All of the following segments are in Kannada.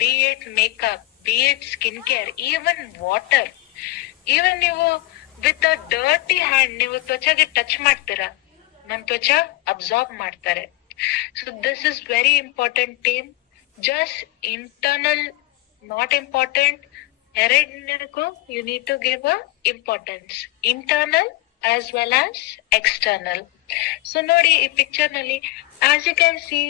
B it makeup, be it skin care, even water. Even ನೀವು ವಿತ್ ಅ ಡರ್ಟಿ ಹ್ಯಾಂಡ್ ನೀವು ತ್ವಚೆಗೆ ಟಚ್ ಮಾಡ್ತೀರಾ, ನಮ್ ತ್ವಚ ಅಬ್ಸಾರ್ಬ್ ಮಾಡ್ತಾರೆ. So this is very important team. Just internal not important, ಎರಡನಿಗೂ you need to give a importance, internal as well as external. So ನೋಡಿ ಈ ಪಿಕ್ಚರ್ ನಲ್ಲಿ, as you can see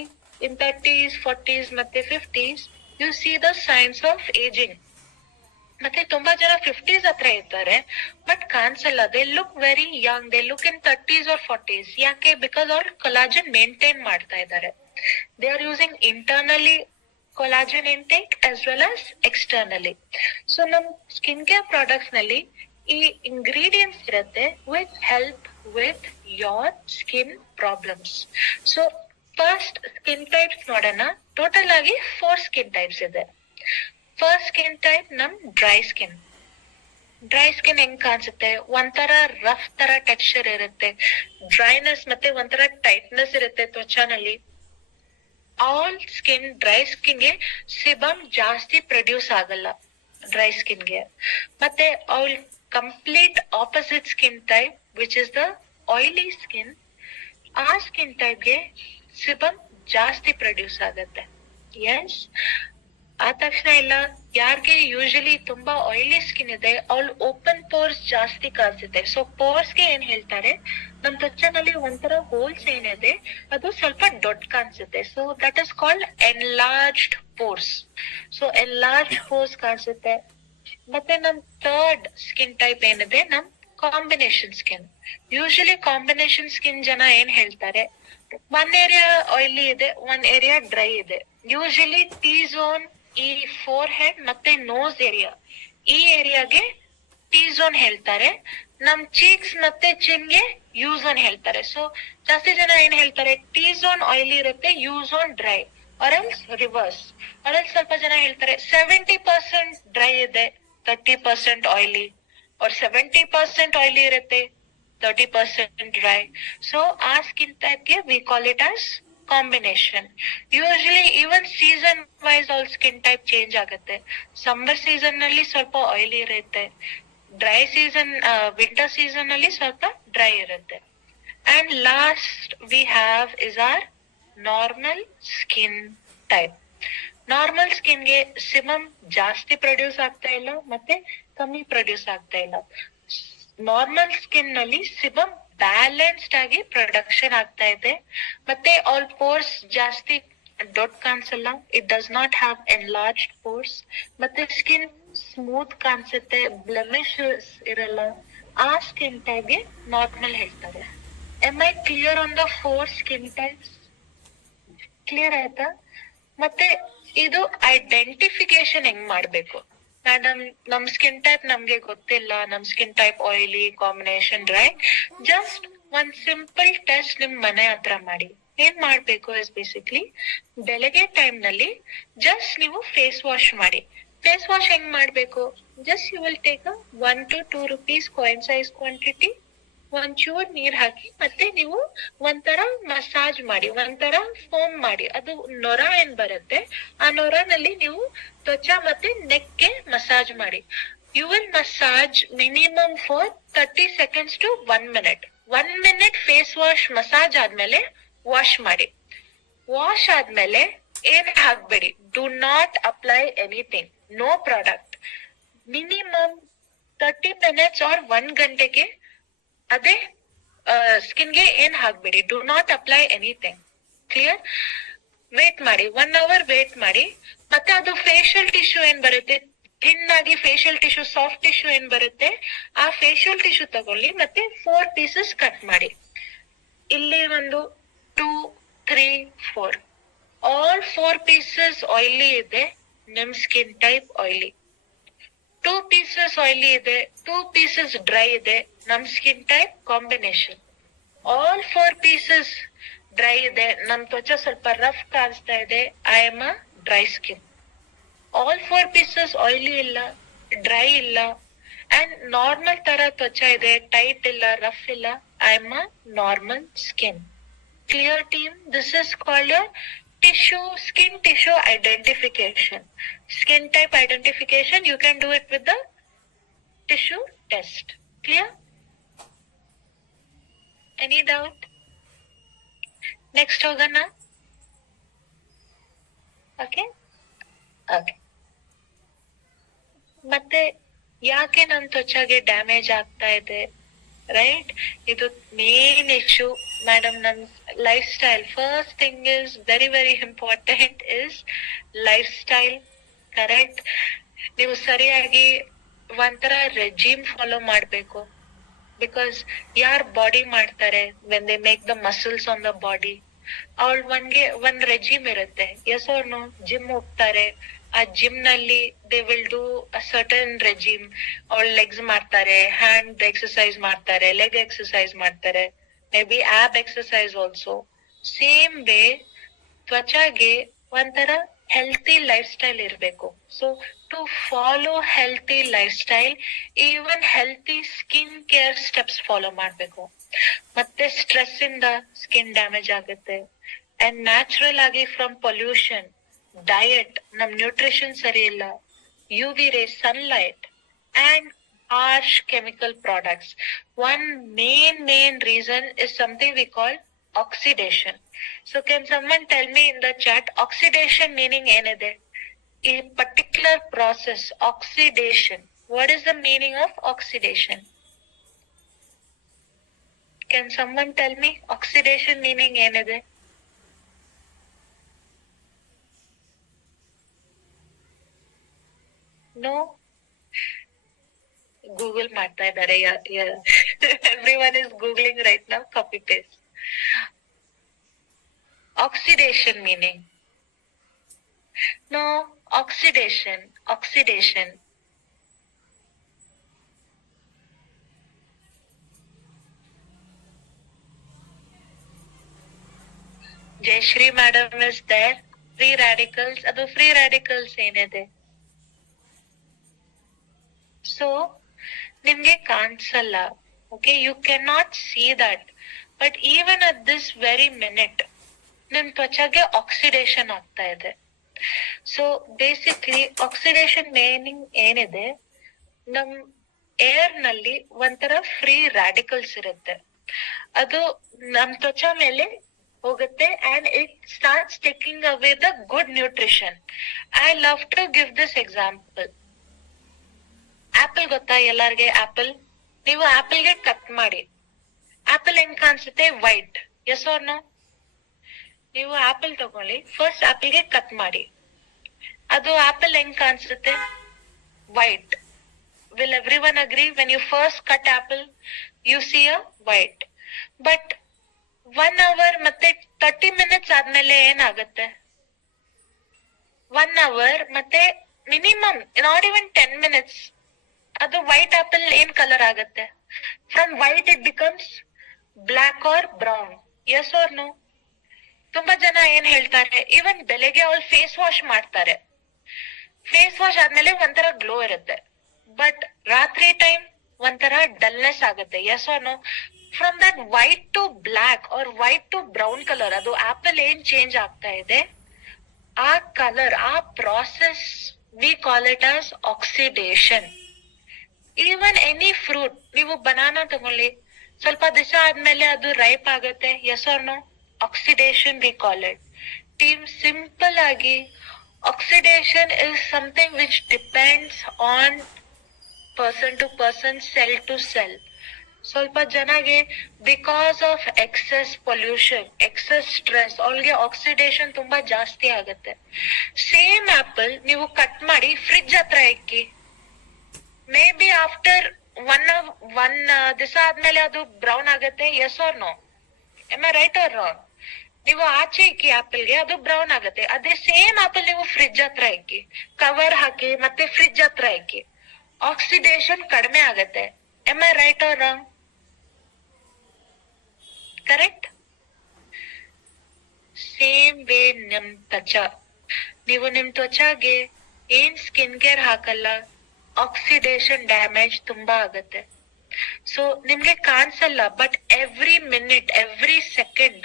in 30s, 40s ಮತ್ತೆ 50s, you see the signs of ageing. ಮತ್ತೆ ತುಂಬಾ ಜನ 50s ಹತ್ರ ಇರ್ತಾರೆ, ಬಟ್ ಕಾಣಿಸಲ್ಲ. They look very Young, they look in 30s or 40s. ಯಾಕೆ? ಬಿಕಾಸ್ ಅವ್ರು ಕೊಲಾಜನ್ ಮೇಂಟೈನ್ ಮಾಡ್ತಾ ಇದ್ದಾರೆ. They are using internally collagen intake as well as externally. So ನಮ್ ಸ್ಕಿನ್ ಕೇರ್ ಪ್ರಾಡಕ್ಟ್ಸ್ ನಲ್ಲಿ ಈ ಇಂಗ್ರೀಡಿಯೆಂಟ್ಸ್ ಇರುತ್ತೆ which help with your skin problems. So first skin types ನೋಡೋಣ. ಟೋಟಲ್ ಆಗಿ 4 ಸ್ಕಿನ್ ಟೈಪ್ಸ್ ಇದೆ. ಫಸ್ಟ್ ಸ್ಕಿನ್ ಟೈಪ್ ನಮ್ ಡ್ರೈ ಸ್ಕಿನ್. ಡ್ರೈ ಸ್ಕಿನ್ ಹೆಂಗ್ ಕಾಣಿಸುತ್ತೆ? ಒಂಥರ ರಫ್ ತರ ಟೆಕ್ಸ್ಚರ್ ಇರುತ್ತೆ, ಡ್ರೈನೆಸ್ ಮತ್ತೆ ಒಂಥರ ಟೈಟ್ನೆಸ್ ಇರುತ್ತೆ ತ್ವಚಾನಲ್ಲಿ. ಆಲ್ ಸ್ಕಿನ್, ಡ್ರೈ ಸ್ಕಿನ್ಗೆ ಸಿಬಮ್ ಜಾಸ್ತಿ ಪ್ರೊಡ್ಯೂಸ್ ಆಗಲ್ಲ ಡ್ರೈ ಸ್ಕಿನ್ಗೆ. ಮತ್ತೆ ಅವಲ್ complete opposite skin type which is the oily skin. ಆ ಸ್ಕಿನ್ ಟೈಪ್ಗೆ ಸಿಬಮ್ ಜಾಸ್ತಿ ಪ್ರೊಡ್ಯೂಸ್ ಆಗತ್ತೆ. ಎಸ್, ಆ ತಕ್ಷಣ ಇಲ್ಲ, ಯಾರಿಗೆ ಯೂಶಲಿ ತುಂಬಾ ಆಯಿಲಿ ಸ್ಕಿನ್ ಇದೆ ಅವ್ಳು ಓಪನ್ ಪೋರ್ಸ್ ಜಾಸ್ತಿ ಕಾಣಿಸುತ್ತೆ. ಸೊ ಪೋರ್ಸ್ಗೆ ಏನ್ ಹೇಳ್ತಾರೆ, ನಮ್ ತ್ವಚೆನಲ್ಲಿ ಒಂಥರ ಹೋಲ್ಸ್ ಏನಿದೆ ಅದು ಸ್ವಲ್ಪ ದೊಡ್ಡ ಕಾಣಿಸುತ್ತೆ. So that is called enlarged pores. So enlarge pores ಕಾಣಿಸುತ್ತೆ. ಮತ್ತೆ ನಮ್ ಥರ್ಡ್ ಸ್ಕಿನ್ ಟೈಪ್ ಏನಿದೆ, ನಮ್ combination skin. Usually combination skin ಜನ ಏನ್ ಹೇಳ್ತಾರೆ, ಒನ್ ಏರಿಯಾ ಆಯಿಲಿ ಇದೆ, ಒನ್ ಏರಿಯಾ ಡ್ರೈ ಇದೆ. ಯೂಶಲಿ ಟಿ ಝೋನ್, ಈ ಫೋರ್ ಹೆಡ್ ಮತ್ತೆ ನೋಸ್ ಏರಿಯಾ, ಈ ಏರಿಯಾಗೆ ಟಿ ಝೋನ್ ಹೇಳ್ತಾರೆ. ನಮ್ ಚೀಕ್ಸ್ ಮತ್ತೆ ಚಿನ್ಗೆ ಯು ಝೋನ್ ಹೇಳ್ತಾರೆ. ಸೊ ಜಾಸ್ತಿ ಜನ ಏನ್ ಹೇಳ್ತಾರೆ, ಟಿ ಝೋನ್ ಆಯಿಲಿ ಇರುತ್ತೆ, U zone dry, R else reverse. Or else ಸ್ವಲ್ಪ ಜನ ಹೇಳ್ತಾರೆ 70% ಡ್ರೈ ಇದೆ, 30% ಆಯಿಲಿ, और 70% ಆಯಿಲಿ ಇರುತ್ತೆ, 30% ಡ್ರೈ. ಸೊ ಆ ಸ್ಕಿನ್ ಟೈಪ್ಗೆ we call it as combination. Usually even season wise all skin type change ಆಗುತ್ತೆ. ಸಮ್ಮರ್ ಸೀಸನ್ ನಲ್ಲಿ ಸ್ವಲ್ಪ ಆಯಿಲಿ ಇರುತ್ತೆ, ಡ್ರೈ ಸೀಸನ್, ವಿಂಟರ್ ಸೀಸನ್ ಅಲ್ಲಿ ಸ್ವಲ್ಪ ಡ್ರೈ ಇರುತ್ತೆ. And last we have is are normal skin type. Normal ಸ್ಕಿನ್ಗೆ ಸಿಬಮ್ ಜಾಸ್ತಿ ಪ್ರೊಡ್ಯೂಸ್ ಆಗ್ತಾ ಇಲ್ಲ ಮತ್ತೆ ಕಮ್ಮಿ ಪ್ರೊಡ್ಯೂಸ್ ಆಗ್ತಾ ಇಲ್ಲ. ನಾರ್ಮಲ್ ಸ್ಕಿನ್ ನಲ್ಲಿ ಸಿಬಮ್ ಬ್ಯಾಲೆನ್ಸ್ಡ್ ಆಗಿ ಪ್ರೊಡಕ್ಷನ್ ಆಗ್ತಾ ಇದೆ. ಮತ್ತೆ ಆಲ್ ಪೋರ್ಸ್ ಜಾಸ್ತಿ ದೊಡ್ಡ ಕಾಣಿಸಲ್ಲ, it does not have enlarged pores. ಮತ್ತೆ ಸ್ಕಿನ್ ಸ್ಮೂತ್ ಕಾಣಿಸುತ್ತೆ, ಬ್ಲೆಮಿಶ್ ಇರಲ್ಲ. ಆ ಸ್ಕಿನ್ ಟೈಪ್ಗೆ ನಾರ್ಮಲ್ ಹೇಳ್ತಾರೆ. Am I clear on the 4 skin types? Clear ಆಯ್ತಾ? ಮತ್ತೆ ಇದು ಐಡೆಂಟಿಫಿಕೇಶನ್ ಹೆಂಗ್ ಮಾಡ್ಬೇಕು? ಮೇಡಮ್ ನಮ್ ಸ್ಕಿನ್ ಟೈಪ್ ನಮ್ಗೆ ಗೊತ್ತಿಲ್ಲ, ನಮ್ skin type oily, combination dry. Just ಒಂದ್ ಸಿಂಪಲ್ ಟೆಸ್ಟ್ ನಿಮ್ ಮನೆ ಹತ್ರ ಮಾಡಿ. ಏನ್ ಮಾಡ್ಬೇಕು ಇಸ್ ಬೇಸಿಕ್ಲಿ, ಬೆಳಗ್ಗೆ ಟೈಮ್ ನಲ್ಲಿ ಜಸ್ಟ್ ನೀವು ಫೇಸ್ ವಾಶ್ ಮಾಡಿ. ಫೇಸ್ ವಾಶ್ ಹೆಂಗ್ ಮಾಡ್ಬೇಕು? Just you will take 1 to 2 rupees coin size quantity, ಒಂಚೂರ್ ನೀರ್ ಹಾಕಿ ಮತ್ತೆ ನೀವು ಒಂಥರ ಮಸಾಜ್ ಮಾಡಿ, ಒಂಥರ ಫೋಮ್ ಮಾಡಿ. ಅದು ನೊರ ಏನ್ ಬರುತ್ತೆ, ಆ ನೊರನಲ್ಲಿ ನೀವು ತ್ವಚ ಮತ್ತೆ ನೆಕ್ಗೆ ಮಸಾಜ್ ಮಾಡಿ. You will massage minimum for 30 seconds to 1 minute. 1 minute face wash massage ಆದ್ಮೇಲೆ ವಾಶ್ ಮಾಡಿ. ವಾಶ್ ಆದ್ಮೇಲೆ ಏನ್ ಹಾಕ್ಬೇಡಿ, do not apply anything, no product. Minimum 30 minutes or 1 ಗಂಟೆಗೆ ಅದೇ ಸ್ಕಿನ್ಗೆ ಏನ್ ಹಾಕ್ಬೇಡಿ, do not apply anything. Clear? Wait ಮಾಡಿ, 1 hour ವೇಟ್ ಮಾಡಿ. ಮತ್ತೆ ಅದು ಫೇಶಿಯಲ್ ಟಿಶ್ಯೂ ಏನ್ ಬರುತ್ತೆ, ಥಿನ್ ಆಗಿ ಫೇಶಿಯಲ್ ಟಿಶ್ಯೂ, ಸಾಫ್ಟ್ ಟಿಶ್ಯೂ ಏನ್ ಬರುತ್ತೆ, ಆ ಫೇಶಿಯಲ್ ಟಿಶ್ಯೂ ತಗೊಳ್ಳಿ ಮತ್ತೆ 4 pieces ಕಟ್ ಮಾಡಿ. ಇಲ್ಲಿ 1, 2, 3, 4, ಆಲ್ 4 pieces ಆಯಿಲಿ ಇದೆ, ನಿಮ್ skin type oily. 2 pieces oily ಇದೆ, 2 pieces ಡ್ರೈ ಇದೆ, ನಮ್ skin type combination. All 4 pieces dry ಇದೆ, ನಮ್ ತ್ವಚ ಸ್ವಲ್ಪ ರಫ್ ಕಾಣಿಸ್ತಾ ಇದೆ, I am a dry skin. All 4 pieces oily ಇಲ್ಲ, ಡ್ರೈ ಇಲ್ಲ, ಅಂಡ್ ನಾರ್ಮಲ್ ತರ ತ್ವಚ ಇದೆ, ಟೈಟ್ ಇಲ್ಲ, ರಫ್ ಇಲ್ಲ, I am a normal skin. Clear team? This is called Skin tissue identification. Skin type identification, you can do it with the tissue test. Clear? Any doubt? Next ಹೋಗೋಣ. Okay? Okay. ಮತ್ತೆ ಯಾಕೆ ನನ್ ತ್ವಚಾಗೆ ಡ್ಯಾಮೇಜ್ ಆಗ್ತಾ ಇದೆ, ರೈಟ್? ಇದು ಮೇನ್ ಇಶ್ಯೂ ಮೇಡಮ್. ನನ್ lifestyle, first thing is very very important is lifestyle. Correct? ನೀವು ಸರಿಯಾಗಿ ಒಂಥರ ರೆಜಿಮ್ ಫಾಲೋ ಮಾಡ್ಬೇಕು. ಬಿಕಾಸ್ ಯಾರ್ ಬಾಡಿ ಮಾಡ್ತಾರೆ, when they make the muscles on the body, ಒಂದ್ ರೆಜಿಮ್ ಇರುತ್ತೆ. Yes or no? ಜಿಮ್ ಹೋಗ್ತಾರೆ, ಆ ಜಿಮ್ ನಲ್ಲಿ they will do a certain regime. ಅವ್ಳು ಲೆಗ್ಸ್ ಮಾಡ್ತಾರೆ, ಹ್ಯಾಂಡ್ ಎಕ್ಸರ್ಸೈಸ್ ಮಾಡ್ತಾರೆ, ಲೆಗ್ ಎಕ್ಸರ್ಸೈಸ್ ಮಾಡ್ತಾರೆ, maybe ab exercise also. Same way ತ್ವಚಾಗೆ ಒಂಥರ ಹೆಲ್ತಿ ಲೈಫ್ ಸ್ಟೈಲ್ ಇರ್ಬೇಕು. So to follow healthy lifestyle, even healthy skin care steps follow ಮಾಡ್ಬೇಕು. ಮತ್ತೆ ಸ್ಟ್ರೆಸ್ ಇಂದ ಸ್ಕಿನ್ ಡ್ಯಾಮೇಜ್ ಆಗುತ್ತೆ. ಅಂಡ್ ನ್ಯಾಚುರಲ್ ಆಗಿ ಫ್ರಮ್ ಪೊಲ್ಯೂಷನ್, ಡಯಟ್, ನಮ್ ನ್ಯೂಟ್ರಿಷನ್ ಸರಿ ಇಲ್ಲ, UV rays, sunlight, and harsh chemical products. One main reason is something we call oxidation. So can someone tell me in the chat, oxidation meaning enide? A particular process, oxidation. What is the meaning of oxidation? Can someone tell me oxidation meaning enide? No? Google ಮಾಡ್ತಾ ಇದ್ದಾರೆ. Everyone is googling right now. Copy paste. Oxidation meaning. No, oxidation. Jayashree madam is there. Free radicals. ಅದು free radicals ಏನಿದೆ? ಸೊ ನಿಮ್ಗೆ ಕಾಣಿಸಲ್ಲ. Okay, you can not see that. But even at this very minute ನಿಮ್ ತ್ವಚಾಗೆ ಆಕ್ಸಿಡೇಷನ್ ಆಗ್ತಾ ಇದೆ. ಸೊ ಬೇಸಿಕ್ಲಿ ಆಕ್ಸಿಡೇಷನ್ ಮೀನಿಂಗ್ ಏನಿದೆ, ನಮ್ ಏರ್ ನಲ್ಲಿ ಒಂಥರ ಫ್ರೀ ರಾಡಿಕಲ್ಸ್ ಇರುತ್ತೆ. ಅದು ನಮ್ ತ್ವಚಾ ಮೇಲೆ ಹೋಗುತ್ತೆ and it starts taking away the good nutrition. I love to give this example. Apple ಗೊತ್ತಾ ಎಲ್ಲಾರ್ಗೆ? ಆಪಲ್, ನೀವು ಆಪಲ್ಗೆ ಕಟ್ ಮಾಡಿ, ಆಪಲ್ ಹೆಂಗ್ ಕಾಣಿಸುತ್ತೆ? ವೈಟ್. Yes or no? ನೀವು ಆಪಲ್ ತಗೊಳ್ಳಿ, ಫಸ್ಟ್ ಆಪಲ್ಗೆ ಕಟ್ ಮಾಡಿ, ಅದು ಆಪಲ್ ಹೆಂಗ್ ಕಾಣಿಸುತ್ತೆ? White. Will everyone agree? When you first cut apple you see a white. But 1 hour ಮತ್ತೆ 30 minutes ಆದ್ಮೇಲೆ ಏನಾಗುತ್ತೆ? 1 hour ಮತ್ತೆ ಮಿನಿಮಮ್ ನಾಟ್ ಇವನ್ 10 minutes ಅದು ವೈಟ್ ಆಪಲ್ ಏನ್ ಕಲರ್ ಆಗುತ್ತೆ? From white it becomes black or brown. Yes or no? ತುಂಬಾ ಜನ ಏನ್ ಹೇಳ್ತಾರೆ, ಇವನ್ ಬೆಳಗ್ಗೆ ಅವ್ರು ಫೇಸ್ ವಾಶ್ ಮಾಡ್ತಾರೆ, ಫೇಸ್ ವಾಶ್ ಆದ್ಮೇಲೆ ಒಂಥರ ಗ್ಲೋ ಇರುತ್ತೆ, ಬಟ್ ರಾತ್ರಿ ಟೈಮ್ ಒಂಥರ ಡಲ್ನೆಸ್ ಆಗುತ್ತೆ. Yes or no? From that white to black or white to brown colour, ಅದು ಆಪಲ್ ಏನ್ ಚೇಂಜ್ ಆಗ್ತಾ ಇದೆ, ಆ ಕಲರ್, ಆ process we call it as oxidation. Even any fruit, ನೀವು ಬನಾನಾ ತಗೊಳ್ಳಿ, ಸ್ವಲ್ಪ ದಿವಸ ಆದ್ಮೇಲೆ ಅದು ರೈಪ್ ಆಗುತ್ತೆ. Yes or no? Oxidation we call it. Team simple ಆಗಿ oxidation is something which depends on person to person, cell to cell. ಸ್ವಲ್ಪ ಜನಗೆ because of excess pollution, excess stress, ಅವ್ಳಿಗೆ ಆಕ್ಸಿಡೇಷನ್ ತುಂಬಾ ಜಾಸ್ತಿ ಆಗುತ್ತೆ. ಸೇಮ್ ಆಪಲ್ ನೀವು ಕಟ್ ಮಾಡಿ ಫ್ರಿಡ್ಜ್ ಹತ್ರ ಇಕ್ಕಿ, ಮೇ ಬಿ ಆಫ್ಟರ್ ಒನ್ ದಿವಸ ಆದ್ಮೇಲೆ ಅದು ಬ್ರೌನ್ ಆಗುತ್ತೆ. Yes or no? Am I right or wrong? ನೀವು ಆಚೆ ಇಕ್ಕಿ ಆಪಲ್ಗೆ, ಅದು ಬ್ರೌನ್ ಆಗುತ್ತೆ. ಅದೇ ಸೇಮ್ ಆಪಲ್ ನೀವು ಫ್ರಿಡ್ಜ್ ಹತ್ರ ಇಕ್ಕಿ, ಕವರ್ ಹಾಕಿ ಮತ್ತೆ ಫ್ರಿಡ್ಜ್ ಹತ್ರ ಇಕ್ಕಿ, ಆಕ್ಸಿಡೇಷನ್ ಕಡಿಮೆ ಆಗತ್ತೆ. Am I right or wrong? Correct? Same way ನಿಮ್ ತ್ವಚಾ, ನೀವು ನಿಮ್ ತ್ವಚಾಗೆ ಏನ್ ಸ್ಕಿನ್ ಕೇರ್ ಹಾಕಲ್ಲ, ಆಕ್ಸಿಡೇಷನ್ ಡ್ಯಾಮೇಜ್ ತುಂಬಾ ಆಗತ್ತೆ. ಸೊ ನಿಮ್ಗೆ ಕಾಣಿಸಲ್ಲ, but every minute, every second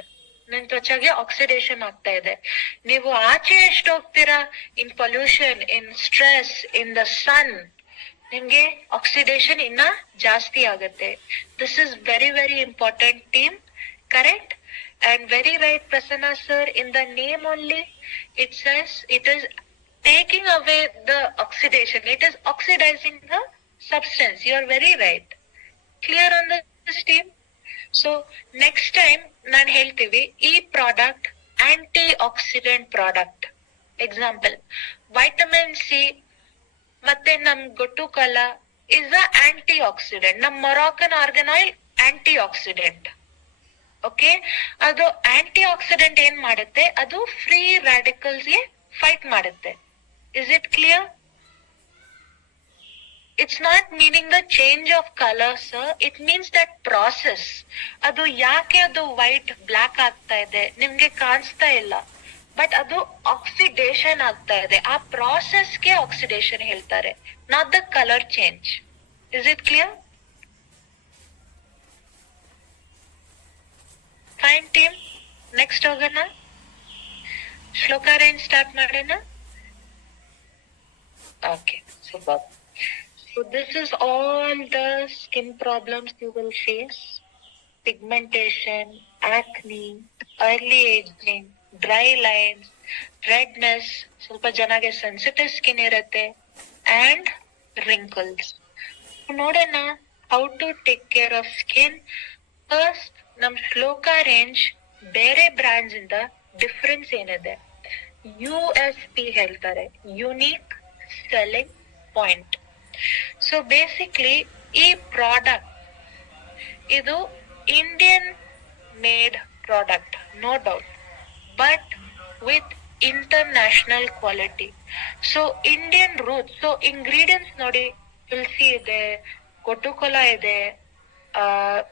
ನನ್ ತ್ವಚಾಗೆ ಆಕ್ಸಿಡೇಷನ್ ಆಗ್ತಾ ಇದೆ. ನೀವು ಆಚೆ ಎಷ್ಟು ಹೋಗ್ತೀರಾ, in pollution, in stress, in the sun, ನಿಮ್ಗೆ ಆಕ್ಸಿಡೇಷನ್ ಇನ್ನ ಜಾಸ್ತಿ ಆಗತ್ತೆ. This is very very important team, correct? And very right, Prasanna sir, in the name only it says it is taking away the oxidation, it is oxidizing the substance. You are very right. Clear on this team? So next time nan heltivi ee product antioxidant product. Example, vitamin C ಮತ್ತೆ ನಮ್ ಗೊಟ್ಟುಕಾಲ is a antioxidant. ನಮ್ ಮೊರಾಕನ್ ಆರ್ಗನ್ ಆಯಿಲ್ antioxidant. ಓಕೆ, ಅದು ಆಂಟಿ ಆಕ್ಸಿಡೆಂಟ್ ಏನ್ ಮಾಡುತ್ತೆ, ಅದು ಫ್ರೀ ರಾಡಿಕಲ್ಸ್ ಗೆ ಫೈಟ್ ಮಾಡುತ್ತೆ. Is it clear? It's not meaning the change of colour sir, it means that process. ಅದು ಯಾಕೆ ಅದು ವೈಟ್ ಬ್ಲಾಕ್ ಆಗ್ತಾ ಇದೆ ನಿಮ್ಗೆ ಕಾಣಿಸ್ತಾ ಇಲ್ಲ, ಬಟ್ ಅದು ಆಕ್ಸಿಡೇಷನ್ ಆಗ್ತಾ ಇದೆ. ಆ ಪ್ರಾಸೆಸ್ಗೆ ಆಕ್ಸಿಡೇಷನ್ ಹೇಳ್ತಾರೆ, not the colour change. Is it clear? Fine team, next ಹೋಗೋಣ. ಶ್ಲೋಕ ರೇಂಜ್ ಸ್ಟಾರ್ಟ್ ಮಾಡೋಣ. Okay, super. So this is all the skin problems you will face: pigmentation, acne, early aging, dry lines, redness, ಸ್ವಲ್ಪ ಜನಗೆ ಸೆನ್ಸಿಟಿವ್ ಸ್ಕಿನ್ ಇರುತ್ತೆ, and wrinkles. ನೋಡೋಣ how to take care of skin. First, ನಮ್ ಶ್ಲೋಕ ರೇಂಜ್ ಬೇರೆ ಬ್ರಾಂಡ್ಸ್ ಇಂದ ಡಿಫರೆನ್ಸ್ ಏನಿದೆ, USP ಹೇಳ್ತಾರೆ, unique selling point. So basically ಈ ಪ್ರಾಡಕ್ಟ್ ಇದು Indian made product, no doubt, but with international quality. So Indian roots. So ingredients ನೋಡಿ, ತುಳಸಿ ಇದೆ, ಕೊಟುಕೊಲ ಇದೆ,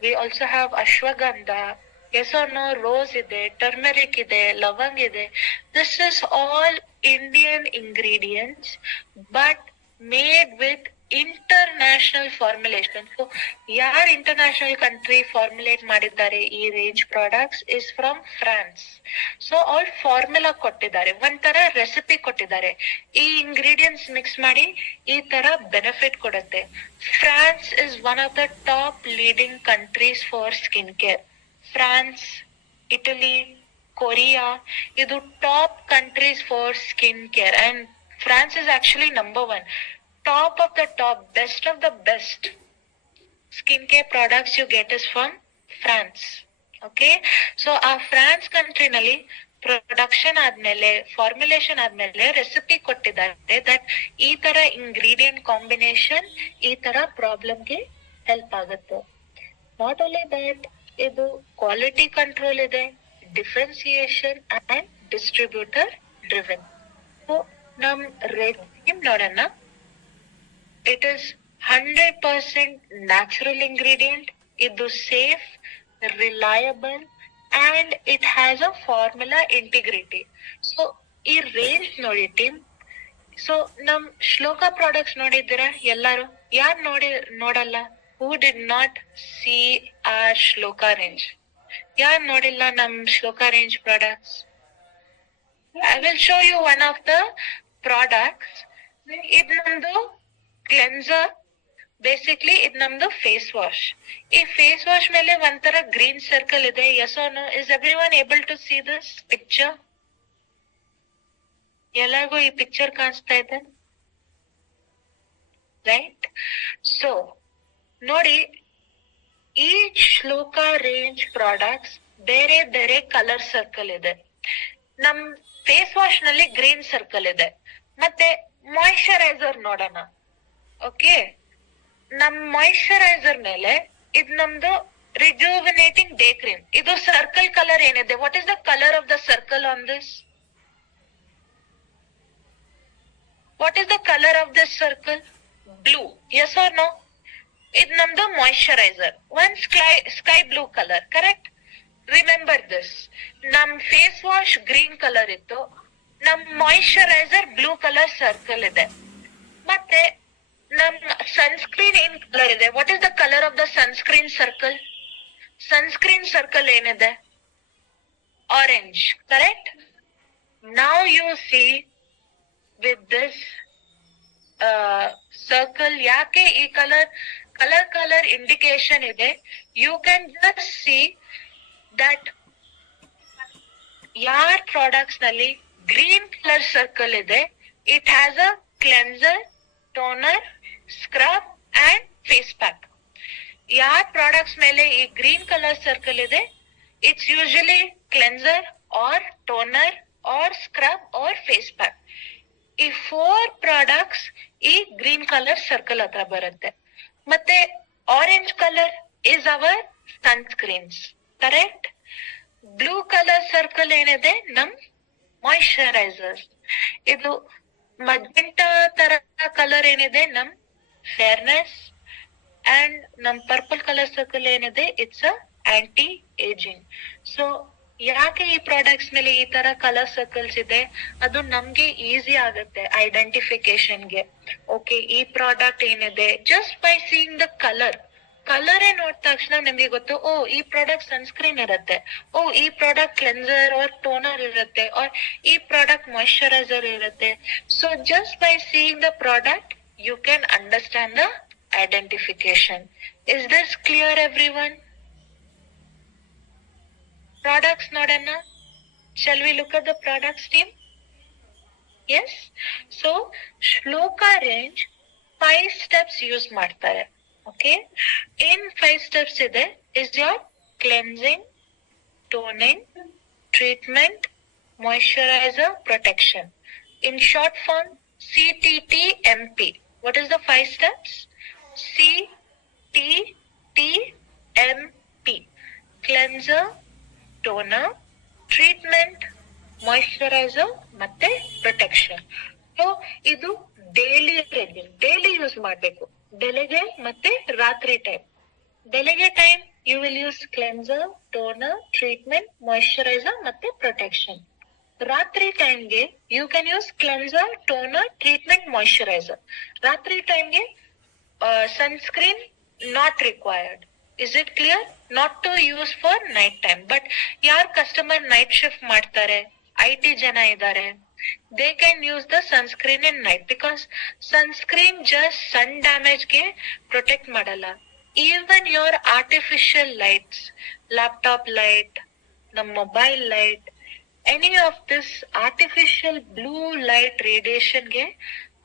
we also have ashwagandha, yes or no, rose ide, turmeric ide, lavang ide. This is all Indian ingredients but made with international formulation. So yaar international country formulate ಮಾಡಿದ್ದಾರೆ ಈ range products is from France. So all formula ಕೊಟ್ಟಿದ್ದಾರೆ, ಒಂಥರ ರೆಸಿಪಿ ಕೊಟ್ಟಿದ್ದಾರೆ, ಈ ಇಂಗ್ರೀಡಿಯೆಂಟ್ಸ್ ಮಿಕ್ಸ್ ಮಾಡಿ ಈ ತರ ಬೆನಿಫಿಟ್ ಕೊಡುತ್ತೆ. France is one of the top leading countries for skin care. France, Italy, Korea, ಇದು top countries for skin care, and France is actually number one. Top of the top, best of the best skincare products you get is from France. Okay, so ಆ ಫ್ರಾನ್ಸ್ ಕಂಟ್ರಿ ನಲ್ಲಿ ಪ್ರೊಡಕ್ಷನ್ ಆದ್ಮೇಲೆ, ಫಾರ್ಮುಲೇಷನ್ ಆದ್ಮೇಲೆ ರೆಸಿಪಿ ಕೊಟ್ಟಿದ್ದಾರೆ ದಟ್ ಈ ತರ ಇಂಗ್ರೀಡಿಯಂಟ್ ಕಾಂಬಿನೇಷನ್ ಈ ತರ ಪ್ರಾಬ್ಲಮ್ಗೆ ಹೆಲ್ಪ್ ಆಗುತ್ತೆ. ನಾಟ್ ಓನ್ಲಿ ದಟ್, ಇದು ಕ್ವಾಲಿಟಿ ಕಂಟ್ರೋಲ್ ಇದೆ, differentiation and distributor driven. So ನಮ್ ರೆಸಿಪಿ ನೋಡೋಣ. It is 100% natural ingredient. Idu safe, reliable, and it has a formula integrity. So ee range nodi team. So nam ಶ್ಲೋಕ products nodidira ellaru? Yaar nodalla? Who did not see our ಶ್ಲೋಕ range? Yaar nodilla nam ಶ್ಲೋಕ range products? I will show you one of the products. Idu namdu cleanser. Basically ಇದು ನಮ್ದು ಫೇಸ್ ವಾಶ್. ಈ ಫೇಸ್ ವಾಶ್ ಮೇಲೆ ಒಂಥರ ಗ್ರೀನ್ ಸರ್ಕಲ್ ಇದೆ, yes or no? Is everyone able to see this picture? ಎಲ್ಲರಿಗೂ ಈ ಪಿಕ್ಚರ್ ಕಾಣಿಸ್ತಾ ಇದೆ, ರೈಟ್? ಸೊ ನೋಡಿ, ಈ ಶ್ಲೋಕ ರೇಂಜ್ ಪ್ರಾಡಕ್ಟ್ಸ್ ಬೇರೆ ಬೇರೆ ಕಲರ್ ಸರ್ಕಲ್ ಇದೆ. ನಮ್ ಫೇಸ್ ವಾಶ್ ನಲ್ಲಿ ಗ್ರೀನ್ ಸರ್ಕಲ್ ಇದೆ. ಮತ್ತೆ ಮಾಯಿಶ್ಚರೈಸರ್ ನೋಡೋಣ. ಓಕೆ, ನಮ್ ಮಾಯಿಶ್ಚರೈಸರ್ ಮೇಲೆ ಇದು ನಮ್ದು ರಿಜುವಿನೇಟಿಂಗ್ ಡೇ ಕ್ರೀಮ್. ಇದು ಸರ್ಕಲ್ ಕಲರ್ ಏನಿದೆ, what is the colour of the circle on this? What is the colour of this circle? Blue, yes or no? ಇದು ನಮ್ದು moisturiser, one sky blue colour, correct? Remember this. ನಮ್ ಫೇಸ್ ವಾಶ್ ಗ್ರೀನ್ ಕಲರ್ ಇತ್ತು, ನಮ್ ಮಾಯಿಶ್ಚರೈಸರ್ ಬ್ಲೂ ಕಲರ್ ಸರ್ಕಲ್ ಇದೆ. ಮತ್ತೆ ನಮ್ ಸನ್ಸ್ಕ್ರೀನ್ ಏನ್ ಕಲರ್ ಇದೆ? What is the colour of the sunscreen circle? Sunscreen circle ಏನಿದೆ? orange, correct? Now you see with this circle, ಯಾಕೆ ಈ ಕಲರ್ ಇಂಡಿಕೇಶನ್ ಇದೆ? You can just see that ಯಾರ್ ಪ್ರಾಡಕ್ಟ್ಸ್ ನಲ್ಲಿ ಗ್ರೀನ್ ಕಲರ್ ಸರ್ಕಲ್ ಇದೆ, it has a cleanser, toner, scrub and face pack. ಯಾರ್ ಪ್ರಾಡಕ್ಟ್ಸ್ ಮೇಲೆ ಈ ಗ್ರೀನ್ ಕಲರ್ ಸರ್ಕಲ್ ಇದೆ, it's usually cleanser or toner or scrub or face pack. ಈ 4 ಪ್ರಾಡಕ್ಟ್ಸ್ ಈ ಗ್ರೀನ್ ಕಲರ್ ಸರ್ಕಲ್ ಹತ್ರ ಬರುತ್ತೆ. ಮತ್ತೆ orange colour is our sunscreens, correct? Blue colour circle ಏನಿದೆ ನಮ್ ಮಾಯಿಶ್ಚರೈಸರ್ಸ್. ಇದು ಮಜೆಂಟಾ ತರ ಕಲರ್ ಏನಿದೆ ನಮ್ ಫೇರ್ನೆಸ್, ಅಂಡ್ ನಮ್ ಪರ್ಪಲ್ ಕಲರ್ ಸರ್ಕಲ್ ಏನಿದೆ ಇಟ್ಸ್ ಆಂಟಿ ಏಜಿಂಗ್. ಸೊ ಯಾಕೆ ಈ ಪ್ರಾಡಕ್ಟ್ಸ್ ಮೇಲೆ ಈ ತರ ಕಲರ್ ಸರ್ಕಲ್ಸ್ ಇದೆ? ಅದು ನಮ್ಗೆ ಈಸಿ ಆಗುತ್ತೆ ಐಡೆಂಟಿಫಿಕೇಶನ್ಗೆ. ಓಕೆ, ಈ ಪ್ರಾಡಕ್ಟ್ ಏನಿದೆ, just by seeing the colour ನೋಡಿದ ತಕ್ಷಣ ನಿಮ್ಗೆ ಗೊತ್ತು, ಓ ಈ ಪ್ರಾಡಕ್ಟ್ ಸನ್ಸ್ಕ್ರೀನ್ ಇರುತ್ತೆ, ಓ ಈ ಪ್ರಾಡಕ್ಟ್ ಕ್ಲೆನ್ಸರ್ ಆರ್ ಟೋನರ್ ಇರುತ್ತೆ, ಆರ್ ಈ ಪ್ರಾಡಕ್ಟ್ ಮಾಯಿಶ್ಚರೈಸರ್ ಇರುತ್ತೆ. So just by seeing the product you can understand the identification. Is this clear everyone? Products nodana, shall we look at the products team? Yes. So Shloka range 5 steps use ಮಾಡ್ತಾರೆ. Okay, in 5 steps ide is your cleansing, toning, treatment, moisturizer, protection. In short form CTTMP. What is the 5 steps? CTTMP. Cleanser, toner, treatment, moisturizer ಮತ್ತೆ protection. So ಇದು ಡೈಲಿ ಯೂಸ್ ಮಾಡ್ಬೇಕು. ಬೆಳಗ್ಗೆ ಮತ್ತೆ ರಾತ್ರಿ ಟೈಮ್. ಬೆಳಗ್ಗೆ time you will use cleanser, toner, treatment, moisturizer ಮತ್ತೆ protection. ರಾತ್ರಿ ಟೈಮ್ಗೆ you can use cleanser, toner, treatment, moisturiser. ರಾತ್ರಿ ಟೈಮ್ಗೆ sunscreen not required. Is it clear? Not to use for night time. But ಯಾರ್ ಕಸ್ಟಮರ್ ನೈಟ್ ಶಿಫ್ಟ್ ಮಾಡ್ತಾರೆ, IT ಜನ ಇದ್ದಾರೆ, they can use the sunscreen in night, because sunscreen just sun ಡ್ಯಾಮೇಜ್ಗೆ ಪ್ರೊಟೆಕ್ಟ್ ಮಾಡಲ್ಲ. Even your artificial lights, laptop light, ನಮ್ mobile light, any of this artificial blue light radiation ಗೆ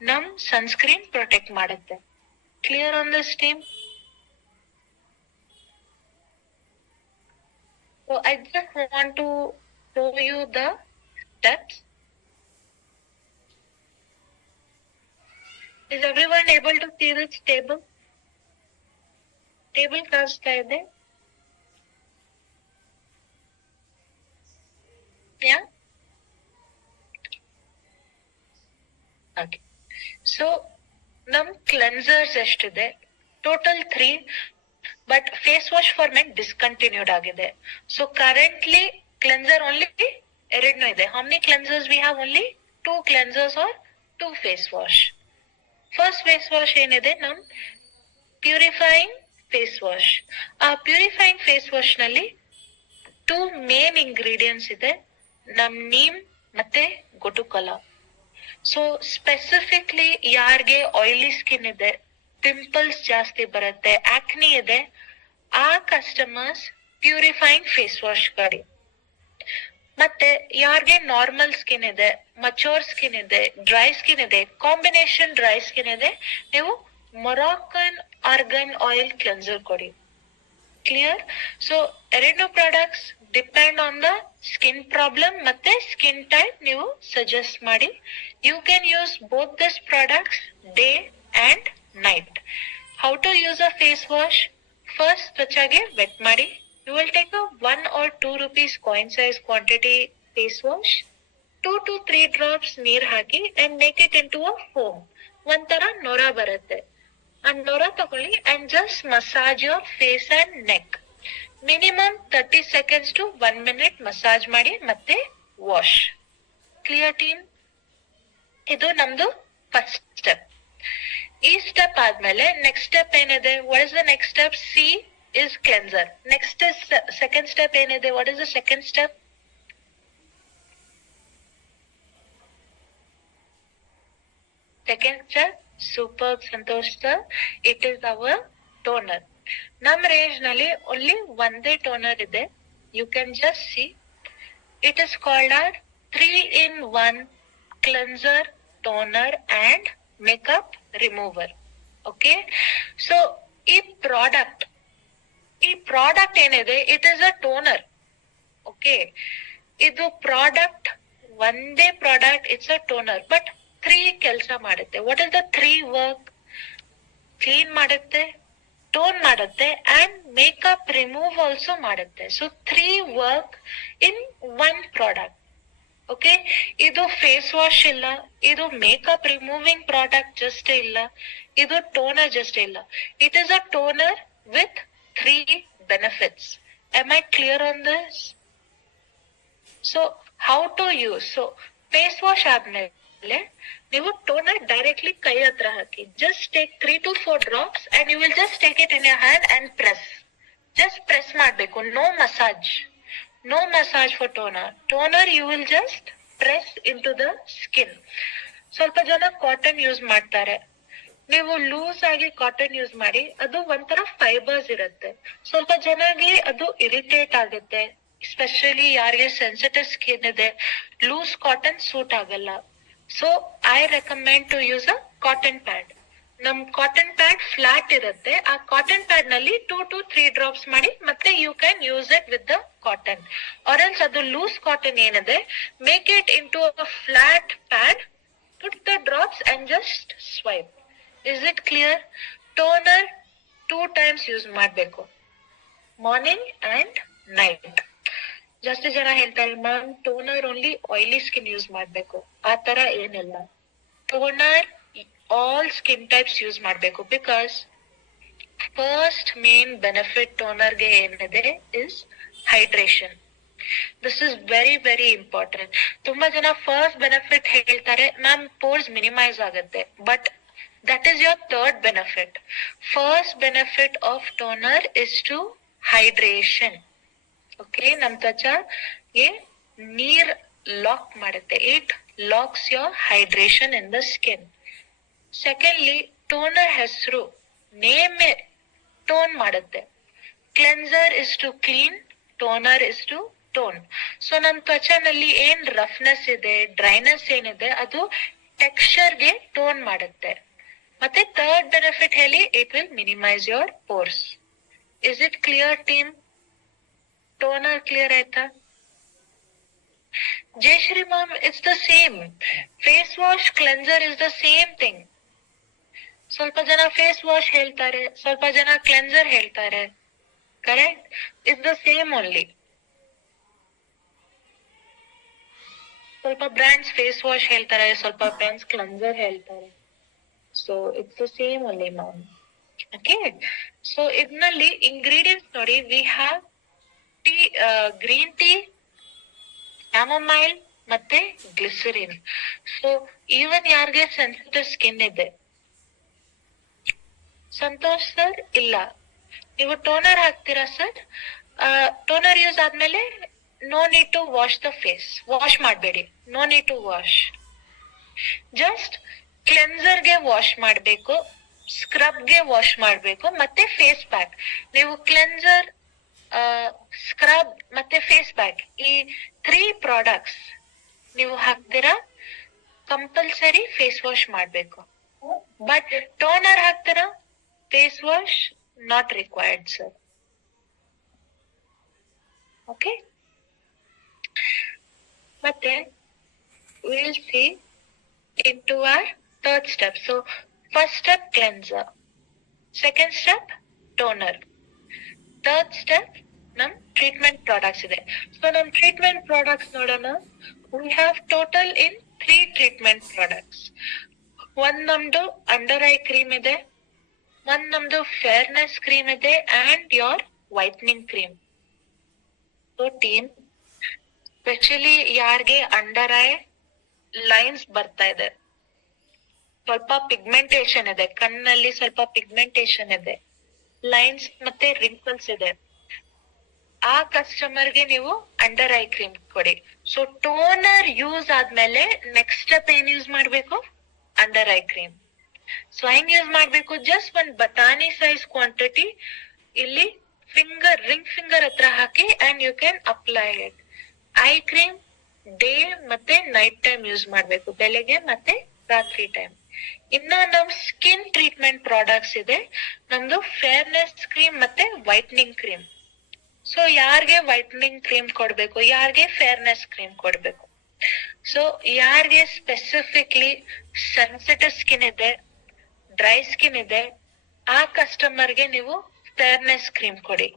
ನಮ್ sunscreen protect ಮಾಡುತ್ತೆ. Clear on this team? So I just want to show you the steps. Is everyone able to see this table? Table ಕಾಣಿಸ್ತಾ ಇದೆ? Yeah. Okay. So ನಮ್ ಕ್ಲೆನ್ಸರ್ಸ್ ಎಷ್ಟಿದೆ? Total 3. But face wash for men discontinued ಆಗಿದೆ. ಸೊ ಕರೆಂಟ್ಲಿ ಕ್ಲೆನ್ಸರ್ ಓನ್ಲಿ 2 ಇದೆ. How many cleansers we have? Only 2 cleansers or 2 face wash. First face wash ಏನಿದೆ ನಮ್ ಪ್ಯೂರಿಫೈಯಿಂಗ್ ಫೇಸ್ ವಾಶ್. ಆ ಪ್ಯೂರಿಫೈಯಿಂಗ್ ಫೇಸ್ ವಾಶ್ ನಲ್ಲಿ 2 ಮೇನ್ ಇಂಗ್ರೀಡಿಯೆಂಟ್ಸ್ ಇದೆ, ನಮ್ ನೀಮ್ ಮತ್ತೆ ಗೊಟುಕಲ. ಸೊ ಸ್ಪೆಸಿಫಿಕ್ಲಿ ಯಾರ್ಗೆ ಆಯಿಲಿ ಸ್ಕಿನ್ ಇದೆ, ಪಿಂಪಲ್ಸ್ ಜಾಸ್ತಿ ಬರುತ್ತೆ, ಆಕ್ನಿ ಇದೆ, ಆ ಕಸ್ಟಮರ್ಸ್ ಪ್ಯೂರಿಫೈಯಿಂಗ್ ಫೇಸ್ ವಾಶ್ ಕಡಿ. ಮತ್ತೆ ಯಾರ್ಗೆ ನಾರ್ಮಲ್ ಸ್ಕಿನ್ ಇದೆ, ಮಚೋರ್ ಸ್ಕಿನ್ ಇದೆ, ಡ್ರೈ ಸ್ಕಿನ್ ಇದೆ, ಕಾಂಬಿನೇಷನ್ ಡ್ರೈ ಸ್ಕಿನ್ ಇದೆ, ನೀವು ಮೊರಾಕನ್ ಆರ್ಗನ್ ಆಯಿಲ್ ಕ್ಲೆನ್ಸರ್ ಕೊಡಿ. Clear? So 2 products depend on the skin problem ಮತ್ತೆ ಸ್ಕಿನ್ ಟೈಪ್ ನೀವು ಸಜೆಸ್ಟ್ ಮಾಡಿ. You can use both this products day and night. How to use a face wash? First ತ್ವಚಾಗೆ ವೆಟ್ ಮಾಡಿ. You will take a 1 or 2 rupees coin size quantity face wash, 2 to 3 drops ನೀರ್ ಹಾಕಿ and make it into a foam. ಒಂಥರ ನೊರ ಬರುತ್ತೆ. ಆ ನೊರ ತಗೊಳ್ಳಿ and just massage your face and neck. Minimum 30 seconds to 1 minute massage ಮಾಡಿ ಮತ್ತೆ ವಾಶ್. Clear team? ಇದು ನಮ್ದು ಫಸ್ಟ್ ಸ್ಟೆಪ್. ಈ ಸ್ಟೆಪ್ ಆದ್ಮೇಲೆ ನೆಕ್ಸ್ಟ್ ಸ್ಟೆಪ್ ಏನಿದೆ? What is the next step? C is cleanser. Next second step ಏನಿದೆ? What is the second step? Second step, superb Santosh sir. It is our toner. Nam range nalli only ಒಂದೇ toner ಇದೆ. You can just see. It is called our 3-in-1 cleanser, toner and makeup remover. Okay. So ಈ ಪ್ರಾಡಕ್ಟ್ ಏನಿದೆ it is a toner. Okay, ಇದು ಪ್ರಾಡಕ್ಟ್ ಒಂದೇ product, it's a toner, but 3 ಕೆಲಸ ಮಾಡುತ್ತೆ. What is the 3 work? Clean ಮಾಡುತ್ತೆ, ಟೋನ್ ಮಾಡುತ್ತೆ ಅಂಡ್ ಮೇಕಪ್ ರಿಮೂವ್ ಆಲ್ಸೋ ಮಾಡುತ್ತೆ. So 3 work in 1 product. Okay, ಇದು ಫೇಸ್ ವಾಶ್ ಇಲ್ಲ, ಇದು ಮೇಕಪ್ ರಿಮೂವಿಂಗ್ ಪ್ರಾಡಕ್ಟ್ ಜಸ್ಟ್ ಇಲ್ಲ, ಇದು ಟೋನರ್ ಜಸ್ಟ್ ಇಲ್ಲ. It is a toner with 3 benefits. Am I clear on this? So how to use? So face wash ಆದ್ಮೇಲೆ ನೀವು ಟೋನರ್ ಡೈರೆಕ್ಟ್ಲಿ ಕೈ ಹತ್ರ ಹಾಕಿ. Just take 3 to 4 drops and you will just take it in your hand and press. Just press ಮಾಡ್ಬೇಕು. No massage. No massage for toner. Toner you will just press into the skin. ಸ್ವಲ್ಪ ಜನ ಕಾಟನ್ ಯೂಸ್ ಮಾಡ್ತಾರೆ. ನೀವು ಲೂಸ್ ಆಗಿ ಕಾಟನ್ ಯೂಸ್ ಮಾಡಿ, ಅದು ಒಂಥರ ಫೈಬರ್ಸ್ ಇರುತ್ತೆ. ಸ್ವಲ್ಪ ಜನಗೆ ಅದು ಇರಿಟೇಟ್ ಆಗುತ್ತೆ, ಎಸ್ಪೆಷಲಿ ಯಾರಿಗೆ ಸೆನ್ಸಿಟಿವ್ ಸ್ಕಿನ್ ಇದೆ, ಲೂಸ್ ಕಾಟನ್ ಸೂಟ್ ಆಗಲ್ಲ. So I recommend to use a cotton pad. ನಮ್ ಕಾಟನ್ ಪ್ಯಾಡ್ ಫ್ಲಾಟ್ ಇರುತ್ತೆ, ಆ ಕಾಟನ್ ಪ್ಯಾಡ್ ನಲ್ಲಿ 2 to 3 ಡ್ರಾಪ್ಸ್ ಮಾಡಿ ಮತ್ತೆ you can use it with the cotton. Or else ಅದು ಲೂಸ್ ಕಾಟನ್ ಏನಿದೆ, make it into a flat pad, put the drops and just swipe. Is it clear? Toner 2 times use ಮಾಡಬೇಕು, ಮಾರ್ನಿಂಗ್ ಅಂಡ್ ನೈಟ್. ಜಾಸ್ತಿ ಜನ ಹೇಳ್ತಾರೆ ma'am toner only oily skin use ಮಾಡಬೇಕು. ಆ ತರ ಏನಿಲ್ಲ, toner all skin types use ಮಾಡಬೇಕು. ಬಿಕಾಸ್ ಫಸ್ಟ್ ಮೇನ್ ಬೆನಿಫಿಟ್ ಟೋನರ್ಗೆ ಏನಿದೆ is hydration. This is very very important. ತುಂಬಾ ಜನ ಫಸ್ಟ್ ಬೆನಿಫಿಟ್ ಹೇಳ್ತಾರೆ ಮ್ಯಾಮ್ ಪೋರ್ಸ್ ಮಿನಿಮೈಸ್ ಆಗುತ್ತೆ, but that is your third benefit. First benefit of toner is to hydration. Okay, nam twacha ye neer lock ಮಾಡುತ್ತೆ. It locks your hydration in the skin. Secondly, toner ಹೆಸರು ನೇಮ್ ಟೋನ್ ಮಾಡುತ್ತೆ. Cleanser is to clean, toner is to tone. So ನಮ್ ತ್ವಚನಲ್ಲಿ ಏನ್ ರಫ್ನೆಸ್ ಇದೆ, ಡ್ರೈನೆಸ್ ಏನಿದೆ, ಅದು ಟೆಕ್ಸ್ಚರ್ಗೆ ಟೋನ್ ಮಾಡುತ್ತೆ. ಮತ್ತೆ ಥರ್ಡ್ ಬೆನಿಫಿಟ್ ಹೇಳಿ, it will minimise your pores. Is it clear team? Toner clear ಆಯ್ತಾ? Jayashree ma'am, it's the same. Face wash cleanser is the same thing. ಸ್ವಲ್ಪ ಜನ ಫೇಸ್ ವಾಶ್ ಹೇಳ್ತಾರೆ, ಸ್ವಲ್ಪ ಜನ ಕ್ಲೆನ್ಸರ್ ಹೇಳ್ತಾರೆ. Correct? It's the same only. ಸ್ವಲ್ಪ ಬ್ರ್ಯಾಂಡ್ಸ್ ಫೇಸ್ ವಾಶ್ ಹೇಳ್ತಾರೆ, ಸ್ವಲ್ಪ ಬ್ರ್ಯಾಂಡ್ಸ್ ಕ್ಲೆನ್ಸರ್ ಹೇಳ್ತಾರೆ. So it's the same only ma'am. Okay, so idnalli ingredients nodi, we have tea, green tea, chamomile ಮತ್ತೆ glycerin. So even ಯಾರಿಗೆ ಸೆನ್ಸಿಟಿವ್ ಸ್ಕಿನ್ ಇದೆ, ಸಂತೋಷ್ ಸರ್ ಇಲ್ಲ, ನೀವು ಟೋನರ್ ಹಾಕ್ತೀರಾ ಸರ್? ಟೋನರ್ ಯೂಸ್ ಆದ್ಮೇಲೆ no need to wash the face. Wash ಮಾಡಬೇಡಿ, no need to wash. Just cleanser ಗೆ ವಾಶ್ ಮಾಡಬೇಕು, ಸ್ಕ್ರಬ್ ಗೆ ವಾಶ್ ಮಾಡಬೇಕು, ಮತ್ತೆ ಫೇಸ್ ಪ್ಯಾಕ್. ನೀವು ಕ್ಲೆನ್ಸರ್, ಸ್ಕ್ರಬ್ ಮತ್ತೆ ಫೇಸ್ ಪ್ಯಾಕ್, ಈ 3 ಪ್ರಾಡಕ್ಟ್ಸ್ ನೀವು ಹಾಕ್ತೀರಾ, ಕಂಪಲ್ಸರಿ ಫೇಸ್ ವಾಶ್ ಮಾಡಬೇಕು. ಬಟ್ ಟೋನರ್ ಹಾಕ್ತೀರಾ, face wash not required sir. Okay, ಮತ್ತೆ will see into our third step. So first step cleanser, second step toner, third step nam treatment products ide. So nam treatment products nodana, we have total in 3 treatment products. One namdu under eye cream ide, one namdu fairness cream ide and your whitening cream. So team, especially ಯಾರಿಗೆ ಅಂಡರ್ ಐ ಲೈನ್ಸ್ ಬರ್ತಾ ಇದೆ, ಸ್ವಲ್ಪ ಪಿಗ್ಮೆಂಟೇಶನ್ ಇದೆ, ಕಣ್ಣಲ್ಲಿ ಸ್ವಲ್ಪ ಪಿಗ್ಮೆಂಟೇಶನ್ ಇದೆ, ಲೈನ್ಸ್ ಮತ್ತೆ ರಿಂಕಲ್ಸ್ ಇದೆ, ಆ ಕಸ್ಟಮರ್ಗೆ ನೀವು ಅಂಡರ್ ಐ ಕ್ರೀಮ್ ಕೊಡಿ. ಸೊ ಟೋನರ್ ಯೂಸ್ ಆದ್ಮೇಲೆ ನೆಕ್ಸ್ಟ್ ಸ್ಟೆಪ್ ಏನ್ ಯೂಸ್ ಮಾಡ್ಬೇಕು? Under eye cream. ಸೊ ಹೆಂಗ್ ಯೂಸ್ ಮಾಡ್ಬೇಕು, ಜಸ್ಟ್ ಒಂದ್ ಬಟಾಣಿ ಸೈಜ್ ಕ್ವಾಂಟಿಟಿ ಇಲ್ಲಿ ರಿಂಗ್ ಫಿಂಗರ್ ಹತ್ರ ಹಾಕಿ and you can apply it. Eye cream day ಮತ್ತೆ ನೈಟ್ ಟೈಮ್ ಯೂಸ್ ಮಾಡ್ಬೇಕು, ಬೆಳಿಗ್ಗೆ ಮತ್ತೆ ರಾತ್ರಿ ಟೈಮ್. ಇನ್ನ ನಮ್ ಸ್ಕಿನ್ ಟ್ರೀಟ್ಮೆಂಟ್ ಪ್ರಾಡಕ್ಟ್ಸ್ ಇದೆ, ನಮ್ದು ಫೇರ್ನೆಸ್ ಕ್ರೀಮ್ ಮತ್ತೆ ವೈಟ್ನಿಂಗ್ ಕ್ರೀಮ್. ಸೊ ಯಾರ್ಗೆ ವೈಟ್ನಿಂಗ್ ಕ್ರೀಮ್ ಕೊಡ್ಬೇಕು, ಯಾರ್ಗೆ ಫೇರ್ನೆಸ್ ಕ್ರೀಮ್ ಕೊಡ್ಬೇಕು? ಸೊ ಯಾರ್ಗೆ ಸ್ಪೆಸಿಫಿಕ್ಲಿ ಸೆನ್ಸಿಟಿವ್ ಸ್ಕಿನ್ ಇದೆ, ಡ್ರೈ ಸ್ಕಿನ್ ಇದೆ, ಆ ಕಸ್ಟಮರ್ಗೆ ನೀವು ಫೇರ್ನೆಸ್ ಕ್ರೀಮ್ ಕೊಡಿ.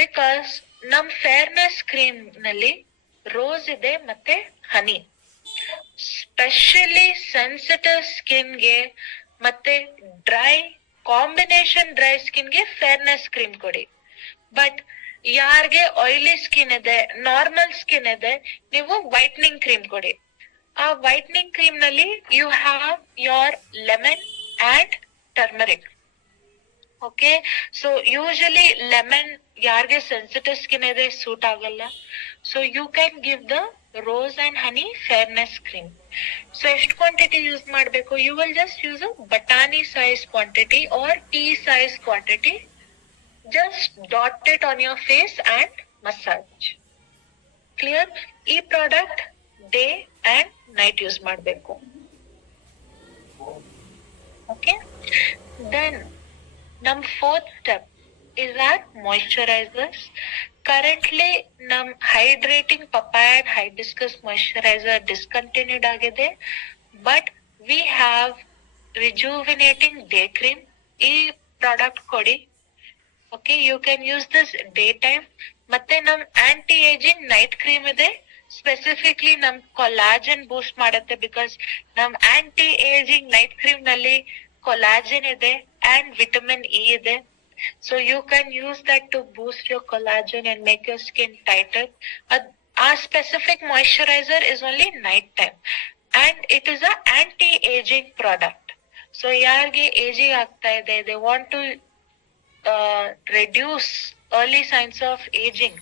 ಬಿಕಾಸ್ ನಮ್ ಫೇರ್ನೆಸ್ ಕ್ರೀಮ್ ನಲ್ಲಿ ರೋಸ್ ಇದೆ ಮತ್ತೆ ಹನಿ. ಸ್ಪೆಷಲಿ ಸೆನ್ಸಿಟಿವ್ ಸ್ಕಿನ್ಗೆ ಮತ್ತೆ ಕಾಂಬಿನೇಷನ್ ಡ್ರೈ ಸ್ಕಿನ್ಗೆ ಫೇರ್ನೆಸ್ ಕ್ರೀಮ್ ಕೊಡಿ. ಬಟ್ ಯಾರ್ಗೆ ಆಯಿಲಿ ಸ್ಕಿನ್ ಇದೆ, ನಾರ್ಮಲ್ ಸ್ಕಿನ್ ಇದೆ, ನೀವು ವೈಟ್ನಿಂಗ್ ಕ್ರೀಮ್ ಕೊಡಿ. ಆ ವೈಟ್ನಿಂಗ್ ಕ್ರೀಮ್ ನಲ್ಲಿ you have your lemon and turmeric. Okay, so usually lemon ಯಾರ್ಗೆ ಸೆನ್ಸಿಟಿವ್ ಸ್ಕಿನ್ ಇದೆ ಸೂಟ್ ಆಗಲ್ಲ. So you can give the rose and honey fairness cream. So ಎಷ್ಟು ಕ್ವಾಂಟಿಟಿ ಯೂಸ್ ಮಾಡ್ಬೇಕು? You will just use a ಬಟಾಣಿ size quantity or tea size quantity. Just dot it on your face and massage. Clear? ಈ product day and night use ಮಾಡ್ಬೇಕು. ಓಕೆ, ದೆನ್ ನಮ್ fourth step is that moisturizers. Currently ನಮ್ hydrating papaya hibiscus moisturiser discontinued ಆಗಿದೆ, but we have rejuvenating day cream. ಈ ಪ್ರಾಡಕ್ಟ್ ಕೊಡಿ. Okay, you can use this day time. ಮತ್ತೆ ನಮ್ ಆಂಟಿ ಏಜಿಂಗ್ ನೈಟ್ ಕ್ರೀಮ್ ಇದೆ, ಸ್ಪೆಸಿಫಿಕ್ಲಿ ನಮ್ ಕೊಲಾಜನ್ ಬೂಸ್ಟ್ ಮಾಡುತ್ತೆ. ಬಿಕಾಸ್ ನಮ್ ಆಂಟಿ ಏಜಿಂಗ್ ನೈಟ್ ಕ್ರೀಮ್ ನಲ್ಲಿ ಕೊಲಾಜನ್ ಇದೆ ಅಂಡ್ ವಿಟಮಿನ್ ಇ ಇದೆ. So you can use that to boost your collagen and make your skin tighter. Our specific moisturizer is only night time and it is a anti-aging product. So ಯಾರಿಗೆ aging ಆಗ್ತಾ ಇದೆ, they want to reduce early signs of aging.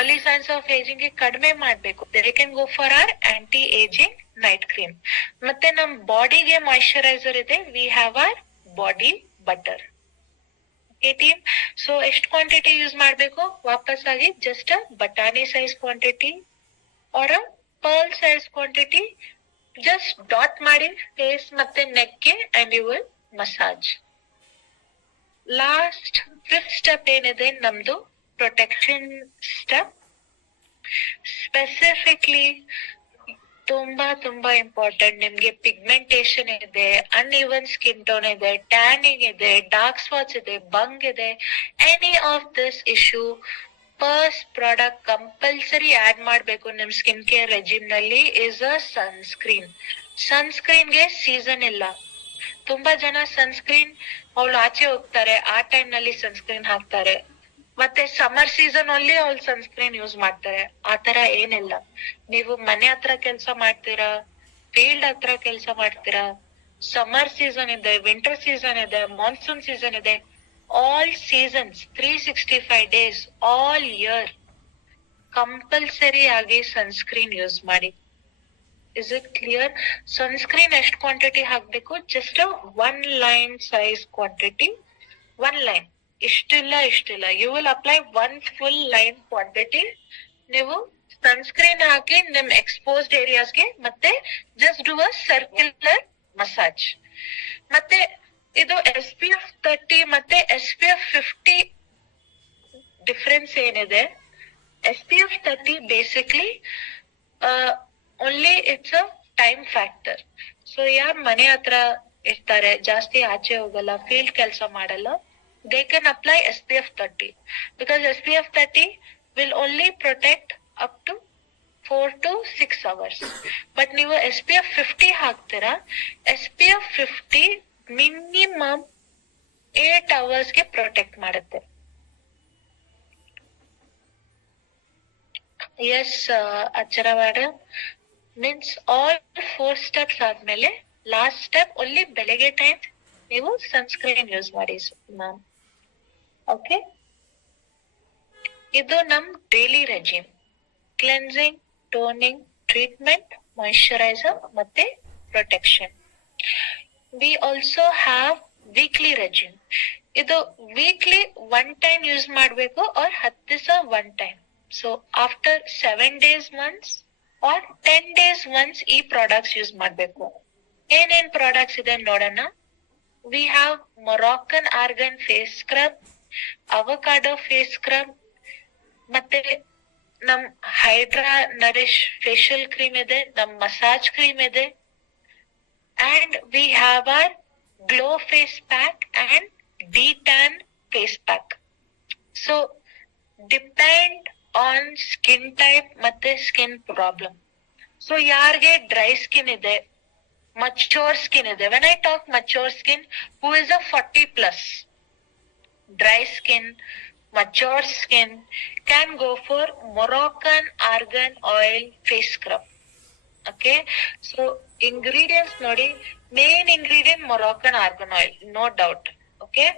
Early signs of aging ಗೆ ಕಡಿಮೆ ಮಾಡ್ಬೇಕು, they can go for our anti-aging night cream. ಮತ್ತೆ ನಮ್ ಬಾಡಿಗೆ ಮಾಯಿಶ್ಚರೈಸರ್ ಇದೆ, we have our body butter. Team. So ಎಷ್ಟು ಕ್ವಾಂಟಿಟಿ ಯೂಸ್ ಮಾಡ್ಬೇಕು? ವಾಪಸ್ ಆಗಿ ಜಸ್ಟ್ ಬಟಾಣಿ size quantity or pearl size quantity. Just dot ಮಾಡಿ ಫೇಸ್ ಮತ್ತೆ ನೆಕ್ಗೆ and you will massage. Last fifth step ಏನಿದೆ ನಮ್ದು ಪ್ರೊಟೆಕ್ಷನ್ ಸ್ಟೆಪ್. ಸ್ಪೆಸಿಫಿಕ್ಲಿ ತುಂಬಾ ಇಂಪಾರ್ಟೆಂಟ್. ನಿಮ್ಗೆ ಪಿಗ್ಮೆಂಟೇಶನ್ ಇದೆ, ಅನ್ಇವನ್ ಸ್ಕಿನ್ ಟೋನ್ ಇದೆ, ಟ್ಯಾನಿಂಗ್ ಇದೆ, ಡಾರ್ಕ್ ಸ್ಪಾಟ್ಸ್ ಇದೆ, ಬಂಗ್ ಇದೆ, any of this issue, first product compulsory add ಮಾಡ್ಬೇಕು ನಿಮ್ ಸ್ಕಿನ್ ಕೇರ್ ರೆಜಿಮ್ ನಲ್ಲಿ ಇಸ್ ಅ ಸನ್ಸ್ಕ್ರೀನ್. ಸನ್ಸ್ಕ್ರೀನ್ಗೆ ಸೀಸನ್ ಇಲ್ಲ. ತುಂಬಾ ಜನ ಸನ್ಸ್ಕ್ರೀನ್ ಅವಳು ಆಚೆ ಹೋಗ್ತಾರೆ ಆ ಟೈಮ್ ನಲ್ಲಿ ಸನ್ಸ್ಕ್ರೀನ್ ಹಾಕ್ತಾರೆ, ಮತ್ತೆ ಸಮ್ಮರ್ ಸೀಸನ್ ಅಲ್ಲಿ ಅವ್ಳು ಸನ್ಸ್ಕ್ರೀನ್ ಯೂಸ್ ಮಾಡ್ತಾರೆ. ಆತರ ಏನಿಲ್ಲ. ನೀವು ಮನೆ ಹತ್ರ ಕೆಲ್ಸ ಮಾಡ್ತೀರಾ, ಫೀಲ್ಡ್ ಹತ್ರ ಕೆಲ್ಸ ಮಾಡ್ತೀರಾ, ಸಮ್ಮರ್ ಸೀಸನ್ ಇದೆ, ವಿಂಟರ್ ಸೀಸನ್ ಇದೆ, ಮಾನ್ಸೂನ್ ಸೀಸನ್ ಇದೆ, all seasons 365 days all year compulsory ಆಗಿ ಸನ್ಸ್ಕ್ರೀನ್ ಯೂಸ್ ಮಾಡಿ. Is it clear? ಸನ್ಸ್ಕ್ರೀನ್ ಎಷ್ಟು ಕ್ವಾಂಟಿಟಿ ಹಾಕ್ಬೇಕು? Just 1 line size quantity. 1 line, ಇಷ್ಟಿಲ್ಲ. You will apply 1 full line quantity. ನೀವು ಸನ್ಸ್ಕ್ರೀನ್ ಹಾಕಿ ನಿಮ್ ಎಕ್ಸ್ಪೋಸ್ಡ್ ಏರಿಯಾಸ್ಗೆ ಮತ್ತೆ just do a circular massage. ಮತ್ತೆ ಇದು SPF 30 ಮತ್ತೆ SPF 50 ಡಿಫರೆನ್ಸ್ ಏನಿದೆ? SPF 30 basically only it's a time factor. So ಯಾರ್ ಮನೆ ಹತ್ರ ಇರ್ತಾರೆ, ಜಾಸ್ತಿ ಆಚೆ ಹೋಗಲ್ಲ, ಫೀಲ್ಡ್ ಕೆಲಸ ಮಾಡಲ್ಲ, they can apply SPF 30 because SPF 30 will only protect up to 4 to 6 hours. But ನೀವು SPF 50 ಹಾಕ್ತೀರಾ, SPF 50 ಮಿನಿಮಮ್ 8 hours ಗೆ ಪ್ರೊಟೆಕ್ಟ್ ಮಾಡುತ್ತೆ. ಎಸ್ ಅಚ್ಚರ ಮೇಡಮ್, ಮೀನ್ಸ್ ಆಲ್ 4 ಸ್ಟೆಪ್ಸ್ ಆದ್ಮೇಲೆ ಲಾಸ್ಟ್ ಸ್ಟೆಪ್ ಓನ್ಲಿ ಬೆಳಗ್ಗೆ ಟೈಮ್ ನೀವು ಸನ್ಸ್ಕ್ರೀನ್ ಯೂಸ್ ಮಾಡಿ ಮ್ಯಾಮ್. ಓಕೆ, ಇದು ನಮ್ daily regime. Cleansing, toning, treatment, moisturizer ಮತ್ತೆ protection. We also have weekly regime. ಇದು ವೀಕ್ಲಿ ಒನ್ ಟೈಮ್ ಯೂಸ್ ಮಾಡ್ಬೇಕು ಆರ್ 10 ದಿವಸ one time. So after 7 days once or 10 days once ಈ ಪ್ರಾಡಕ್ಟ್ಸ್ ಯೂಸ್ ಮಾಡ್ಬೇಕು. ಏನೇನ್ ಪ್ರಾಡಕ್ಟ್ಸ್ ಇದೆ ನೋಡೋಣ. We have Moroccan argan face scrub, avocado face scrub, ಮತ್ತೆ ನಮ್ ಹೈಡ್ರಾ ನರಿಶ್ ಫೇಶಿಯಲ್ ಕ್ರೀಮ್ ಇದೆ, ನಮ್ ಮಸಾಜ್ ಕ್ರೀಮ್ ಇದೆ, and we have our glow face pack and detan face pack. So depend on skin type ಮತ್ತೆ skin problem. So ಯಾರಿಗೆ ಡ್ರೈ ಸ್ಕಿನ್ ಇದೆ, mature skin ಇದೆ, when I talk mature skin, who is a 40 plus, dry skin, mature skin can go for Moroccan argan oil face scrub. Okay, so ingredients nodi, main ingredient Moroccan argan oil, no doubt. Okay,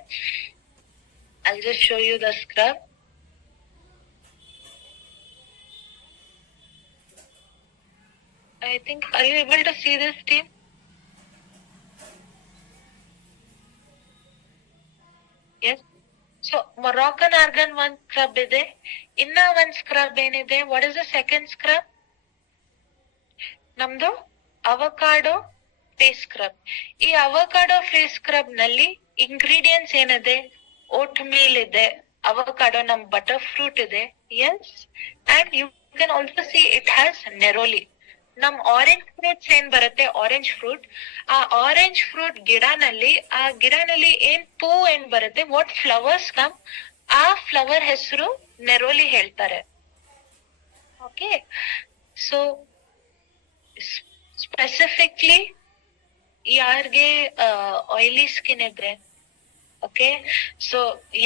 I'll just show you the scrub. I think, are you able to see this, team? Yes. So Moroccan argan one scrub ide, inna one scrub enide. What is the second scrub? ನಮ್ದು ಅವಕಾಡೋ ಫೇಸ್ ಸ್ಕ್ರಬ್. ಈ ಅವಕಾಡೋ ಫೇಸ್ ಸ್ಕ್ರಬ್ ನಲ್ಲಿ ಇಂಗ್ರೀಡಿಯೆಂಟ್ಸ್ ಏನಿದೆ, ಓಟ್ ಮೀಲ್ ಇದೆ, ಅವಕಾಡೋ ನಮ್ ಬಟರ್ ಫ್ರೂಟ್ ಇದೆ, yes, and you can also see it has neroli. ನಮ್ ಆರೆಂಜ್ ಫ್ರೂಟ್ಸ್ ಏನ್ ಬರುತ್ತೆ, ಆರೆಂಜ್ ಫ್ರೂಟ್, ಆ ಆರೆಂಜ್ ಫ್ರೂಟ್ ಗಿಡನಲ್ಲಿ ಏನ್ ಏನ್ ಬರುತ್ತೆ, ವಾಟ್ ಫ್ಲವರ್ಸ್ ಕಮ್, ಆ ಫ್ಲವರ್ ಹೆಸರು ನೆರೋಲಿ ಹೇಳ್ತಾರೆ. ಓಕೆ, ಸೊ ಸ್ಪೆಸಿಫಿಕ್ಲಿ ಯಾರ್ಗೆ ಆಯಿಲಿ ಸ್ಕಿನ್ ಇದ್ರೆ, ಓಕೆ, ಸೊ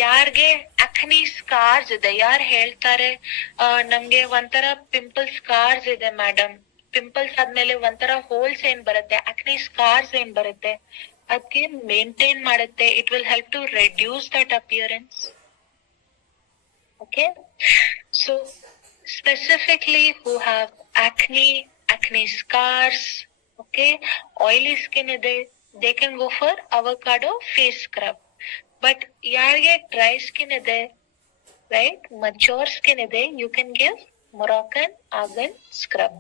ಯಾರ್ಗೆ ಅಕ್ನಿ ಸ್ಕಾರ್ಸ್ ಇದೆ, ಯಾರು ಹೇಳ್ತಾರೆ ನಮ್ಗೆ ಒಂಥರ ಪಿಂಪಲ್ ಸ್ಕಾರ್ಸ್ ಇದೆ ಮೇಡಮ್, ಪಿಂಪಲ್ಸ್ ಆದ್ಮೇಲೆ ಒಂಥರ ಹೋಲ್ಸ್ ಏನ್ ಬರುತ್ತೆ, ಅಕ್ನಿ ಸ್ಕಾರ್ಸ್ ಏನ್ ಬರುತ್ತೆ, ಅದಕ್ಕೆ ಮೇಂಟೈನ್ ಮಾಡುತ್ತೆ. It will help to reduce that appearance. Okay, so specifically who have acne scars, okay, oily skin ide, they can go for avocado face scrub. But yarge dry skin ide, right, mature skin ide, you can give Moroccan argan scrub.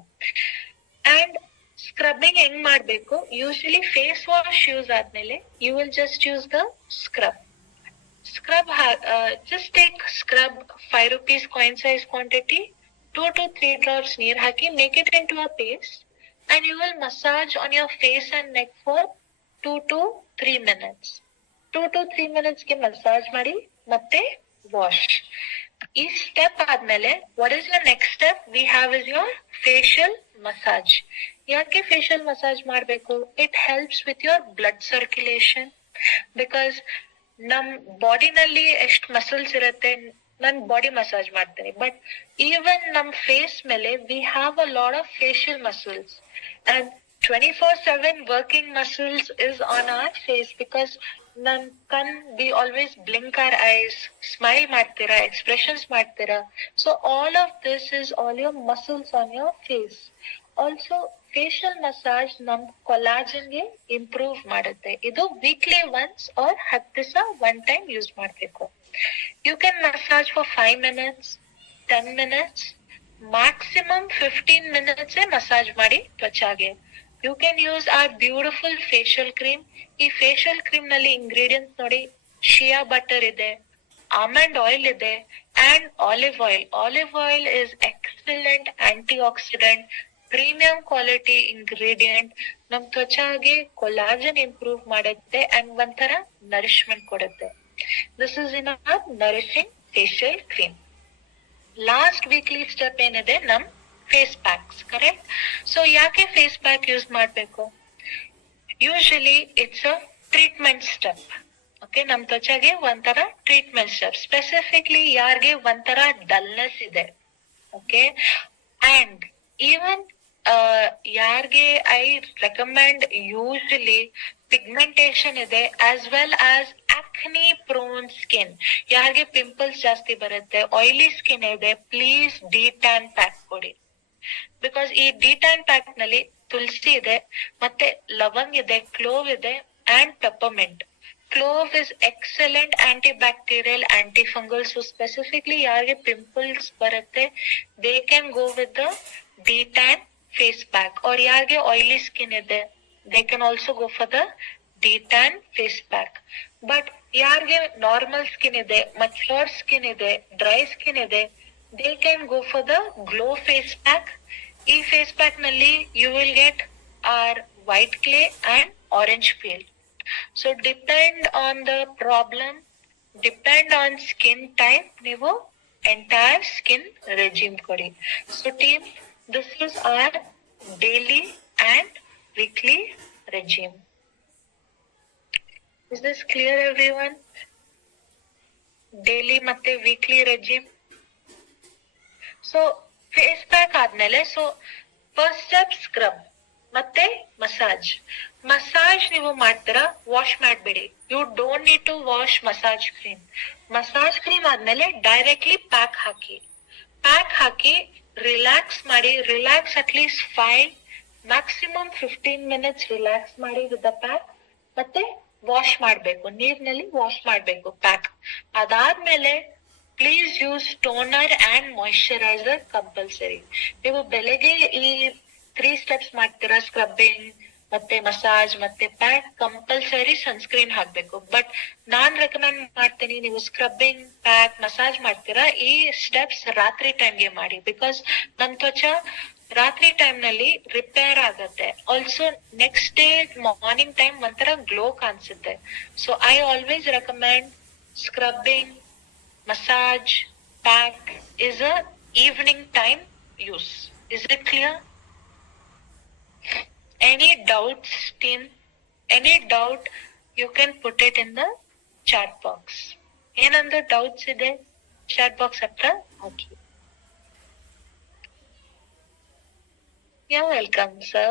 And scrubbing heng ಮಾಡಬೇಕು, usually face wash use ಆದ್ಮೇಲೆ you will just use the scrub. Just take scrub 5 rupees coin size quantity, 2 to 3 drops neer haki, make it into a paste, and you will massage on your face and neck for 2 to 3 minutes. 2 to 3 minutes ke massage madi matte wash. Ee step ಆದ್ಮೇಲೆ what is your next step we have is your facial massage. ಯಾಕೆ facial massage ಮಾಡಬೇಕು? It helps with your blood circulation, because ನಮ್ ಬಾಡಿನಲ್ಲಿ ಎಷ್ಟು ಮಸಲ್ಸ್ ಇರುತ್ತೆ, ನಾನ್ ಬಾಡಿ ಮಸಾಜ್ ಮಾಡ್ತೇನೆ, ಬಟ್ ಈವನ್ ನಮ್ ಫೇಸ್ ಮೇಲೆ we have a lot of facial muscles, and 24/7 working muscles is on our face, because ನನ್ ಕಣ್ we always blink our eyes, smile ಮಾಡ್ತೀರಾ, ಎಕ್ಸ್ಪ್ರೆಷನ್ಸ್ ಮಾಡ್ತೀರಾ, so all of this is all your muscles on your face. Also facial massage ನಮ್ ಕೊಲಾಜನ್ ಗೆ ಇಂಪ್ರೂವ್ ಮಾಡುತ್ತೆ. ಇದು ವೀಕ್ಲಿ ಒನ್ಸ್ ಆರ್ 10 ದಿವಸ ಒನ್ ಟೈಮ್ ಯೂಸ್ ಮಾಡ್ಬೇಕು. You can massage for 5 minutes, 10 minutes, maximum 15 minutes massage ಮಾಡಿ ತ್ವಚಾಗೆ. You can use our beautiful facial cream. ಈ facial cream ನಲ್ಲಿ ingredients ನೋಡಿ, shea butter ಇದೆ, almond oil ಇದೆ, and olive oil. Olive oil is excellent antioxidant, premium quality ingredient. ನಮ್ ತ್ವಚಾಗೆ ಕೊಲಾಜನ್ ಇಂಪ್ರೂವ್ ಮಾಡುತ್ತೆ and ಒಂಥರ nourishment ಕೊಡುತ್ತೆ. This is in our nourishing facial cream. Last weekly step ಏನಿದೆ, ನಮ್ ಫೇಸ್ ಪ್ಯಾಕ್ಸ್, ಕರೆಕ್ಟ್? ಸೊ ಯಾಕೆ ಫೇಸ್ ಪ್ಯಾಕ್ ಯೂಸ್ ಮಾಡ್ಬೇಕು? Usually it's a treatment step. Okay, ನಮ್ ತ್ವಚಾಗೆ ಒಂಥರ ಟ್ರೀಟ್ಮೆಂಟ್ ಸ್ಟೆಪ್. ಸ್ಪೆಸಿಫಿಕ್ಲಿ ಯಾರಿಗೆ ಒಂಥರ ಡಲ್ನೆಸ್ ಇದೆ, ಓಕೆ, ಅಂಡ್ ಈವನ್ ಯಾರಿಗೆ ಐ ರೆಕಮೆಂಡ್ ಯೂಶಲಿ ಪಿಗ್ಮೆಂಟೇಶನ್ ಇದೆ, as well as acne prone skin, ಯಾರಿಗೆ ಪಿಂಪಲ್ಸ್ ಜಾಸ್ತಿ ಬರುತ್ತೆ, ಆಯಿಲಿ ಸ್ಕಿನ್ ಇದೆ, ಪ್ಲೀಸ್ ಡಿಟ್ಯಾನ್ ಪ್ಯಾಕ್ ಕೊಡಿ. ಬಿಕಾಸ್ ಈ ಡಿಟ್ಯಾನ್ ಪ್ಯಾಕ್ ನಲ್ಲಿ ತುಳಸಿ ಇದೆ, ಮತ್ತೆ ಲವಂಗ್ ಇದೆ, ಕ್ಲೋವ್ ಇದೆ and peppermint. Clove is excellent anti bacterial, anti fungal. So specifically ಯಾರಿಗೆ ಪಿಂಪಲ್ಸ್ ಬರುತ್ತೆ they can go with the detan face pack. ಅವ್ರ ಯಾರಿಗೆ ಆಯಿಲಿ ಸ್ಕಿನ್ ಇದೆ they can also go for the detan face pack. But ಯಾರಿಗೆ ನಾರ್ಮಲ್ ಸ್ಕಿನ್ ಇದೆ, ಮಚ್ಯೂರ್ ಸ್ಕಿನ್ ಇದೆ, ಡ್ರೈ ಸ್ಕಿನ್ ಇದೆ, they can go for the glow face pack. ಈ ಫೇಸ್ ಪ್ಯಾಕ್ ನಲ್ಲಿ you will get our white clay and orange peel. So depend on the problem, depend on skin type, ನೀವು ಎಂಟೈರ್ ಸ್ಕಿನ್ ರೆಜಿಮ್ ಕೊಡಿ. So team, this is our daily and weekly regime. Is this clear everyone? Daily ಮತ್ತೆ weekly regime. So face pack ಆದ್ಮೇಲೆ ಸೊ ಫಸ್ಟ್ ಸ್ಟೆಪ್ ಸ್ಕ್ರಬ್ ಮತ್ತೆ ಮಸಾಜ್. ಮಸಾಜ್ ನೀವು ಮಾಡ್ತೀರಾ, ವಾಶ್ ಮಾಡ್ಬೇಡಿ. You don't need to wash massage cream. Massage cream ಆದ್ಮೇಲೆ ಡೈರೆಕ್ಟ್ಲಿ ಪ್ಯಾಕ್ ಹಾಕಿ. ಪ್ಯಾಕ್ ಹಾಕಿ ರಿಲ್ಯಾಕ್ಸ್ ಮಾಡಿ. Relax at least 5 maximum 15 minutes relax ಮಾಡಿ ವಿತ್ ದ ಪ್ಯಾಕ್. ಮತ್ತೆ ವಾಶ್ ಮಾಡ್ಬೇಕು, ನೀರ್ನಲ್ಲಿ ವಾಶ್ ಮಾಡ್ಬೇಕು ಪ್ಯಾಕ್. ಅದಾದ್ಮೇಲೆ please use toner and moisturiser compulsory. ನೀವು ಬೆಳಗ್ಗೆ ಈ 3 ಸ್ಟೆಪ್ಸ್ ಮಾಡ್ತೀರಾ, ಸ್ಕ್ರಬ್ಬಿಂಗ್ ಮತ್ತೆ ಮಸಾಜ್ ಮತ್ತೆ ಪ್ಯಾಕ್, ಕಂಪಲ್ಸರಿ ಸನ್ಸ್ಕ್ರೀನ್ ಹಾಕ್ಬೇಕು. ಬಟ್ ನಾನ್ ರೆಕಮೆಂಡ್ ಮಾಡ್ತೀನಿ, ನೀವು ಸ್ಕ್ರಬ್ಬಿಂಗ್ ಪ್ಯಾಕ್ ಮಸಾಜ್ ಮಾಡ್ತೀರಾ, ಈ ಸ್ಟೆಪ್ಸ್ ರಾತ್ರಿ ಟೈಮ್ಗೆ ಮಾಡಿ. ಬಿಕಾಸ್ ನಮ್ ತ್ವಚ ರಾತ್ರಿ ಟೈಮ್ ನಲ್ಲಿ ರಿಪೇರ್ ಆಗತ್ತೆ. Also next day morning time ಒಂಥರ ಗ್ಲೋ ಕಾಣಿಸುತ್ತೆ. So I always recommend scrubbing, massage, pack is a evening time use. Is it clear? Any doubts, team? Any doubt, you can put it in the chat box. ಏನಂದ್ರೆ ಡೌಟ್ಸ್ ಇದೆ ಚಾಟ್ ಬಾಕ್ಸ್ ಹತ್ರ ಹಾಕಿ. You're welcome, sir.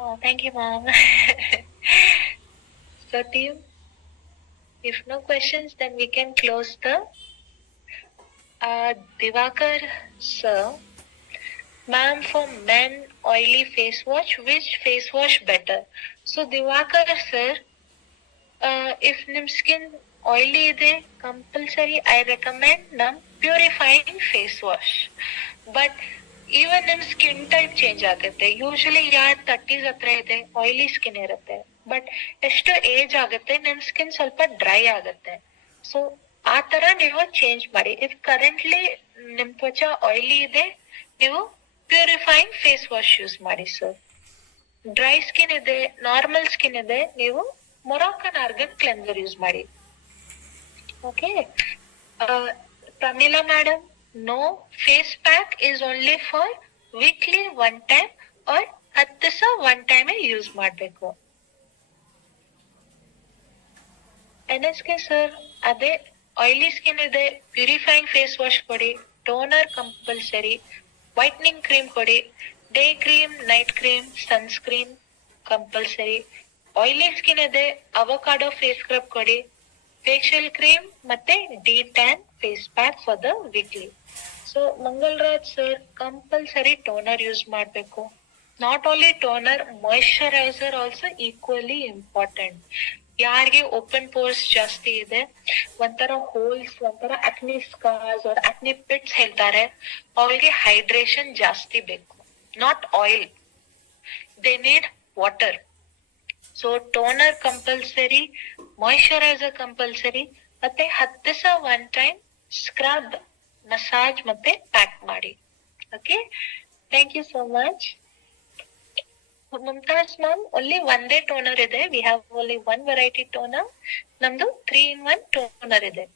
Oh, thank you, mom. So, team, if no questions, then we can close the Divakar sir. Ma'am, for men oily face wash, which face wash better? So Divakar sir, if nim skin oily ide, compulsory I recommend num purifying face wash. But even ನಿಮ್ ಸ್ಕಿನ್ ಟೈಪ್ ಚೇಂಜ್ ಆಗುತ್ತೆ. ಯೂಶಲಿ ಯಾರ್ 30s ಹತ್ರ ಇದೆ ಆಯಿಲಿ ಸ್ಕಿನ್ ಇರುತ್ತೆ, ಬಟ್ ಎಷ್ಟು ಏಜ್ ಆಗುತ್ತೆ ನಿಮ್ ಸ್ಕಿನ್ ಸ್ವಲ್ಪ ಡ್ರೈ ಆಗುತ್ತೆ. ಸೊ ಆ ತರ ನೀವು ಚೇಂಜ್ ಮಾಡಿ. ಇಫ್ ಕರೆಂಟ್ಲಿ ನಿಮ್ ತ್ವಚ ಆಯಿಲಿ ಇದೆ, ನೀವು ಪ್ಯೂರಿಫೈಯಿಂಗ್ ಫೇಸ್ ವಾಶ್ ಯೂಸ್ ಮಾಡಿ ಸರ್. ಡ್ರೈ ಸ್ಕಿನ್ ಇದೆ, ನಾರ್ಮಲ್ ಸ್ಕಿನ್ ಇದೆ, ನೀವು ಮೊರಾಕನ್ ಆರ್ಗನ್ ಕ್ಲೆನ್ಸರ್ ಯೂಸ್ ಮಾಡಿ. Okay Pramila madam, no, face pack is only for weekly one time or 10 ದಿವಸ one time ಯೂಸ್ ಮಾಡ್ಬೇಕು. NSK ಸರ್, ಅದೇ ಆಯಿಲಿ ಸ್ಕಿನ್ ಇದೆ, ಪ್ಯೂರಿಫೈಯಿಂಗ್ ಫೇಸ್ ವಾಶ್ ಕೊಡಿ, ಟೋನರ್ ಕಂಪಲ್ಸರಿ, ವೈಟ್ನಿಂಗ್ ಕ್ರೀಮ್ ಕೊಡಿ, day cream, night cream, sunscreen compulsory. Oily skin ಇದೆ, ಅವಕಾಡೋ ಫೇಸ್ ಸ್ಕ್ರಬ್ ಕೊಡಿ, ಫೇಶಿಯಲ್ ಕ್ರೀಮ್ ಮತ್ತೆ detan face pack for the weekly. So Mangalraj sir, compulsory toner use ಮಾಡ್ಬೇಕು. Not only toner, moisturizer also equally important. ಯಾರಿಗೆ ಓಪನ್ ಪೋರ್ಸ್ ಜಾಸ್ತಿ ಇದೆ, ಒಂಥರ ಹೋಲ್ಸ್, ಒಂಥರ acne scars or acne pits ಹೇಳ್ತಾರೆ, ಅವ್ರಿಗೆ ಹೈಡ್ರೇಷನ್ ಜಾಸ್ತಿ ಬೇಕು, not oil. They need water. So toner compulsory, moisturizer compulsory, ಮತ್ತೆ 10 ದಿವಸ ಒನ್ ಟೈಮ್ ಸ್ಕ್ರಬ್, ಮಸಾಜ್ ಮತ್ತೆ ಪ್ಯಾಕ್ ಮಾಡಿ. Okay, thank you so much. Mumtaz ma'am, only ಒಂದೇ ಟೋನರ್ ಇದೆ. We have only one variety toner. ನಮ್ದು 3-in-1 ಟೋನರ್ ಇದೆ.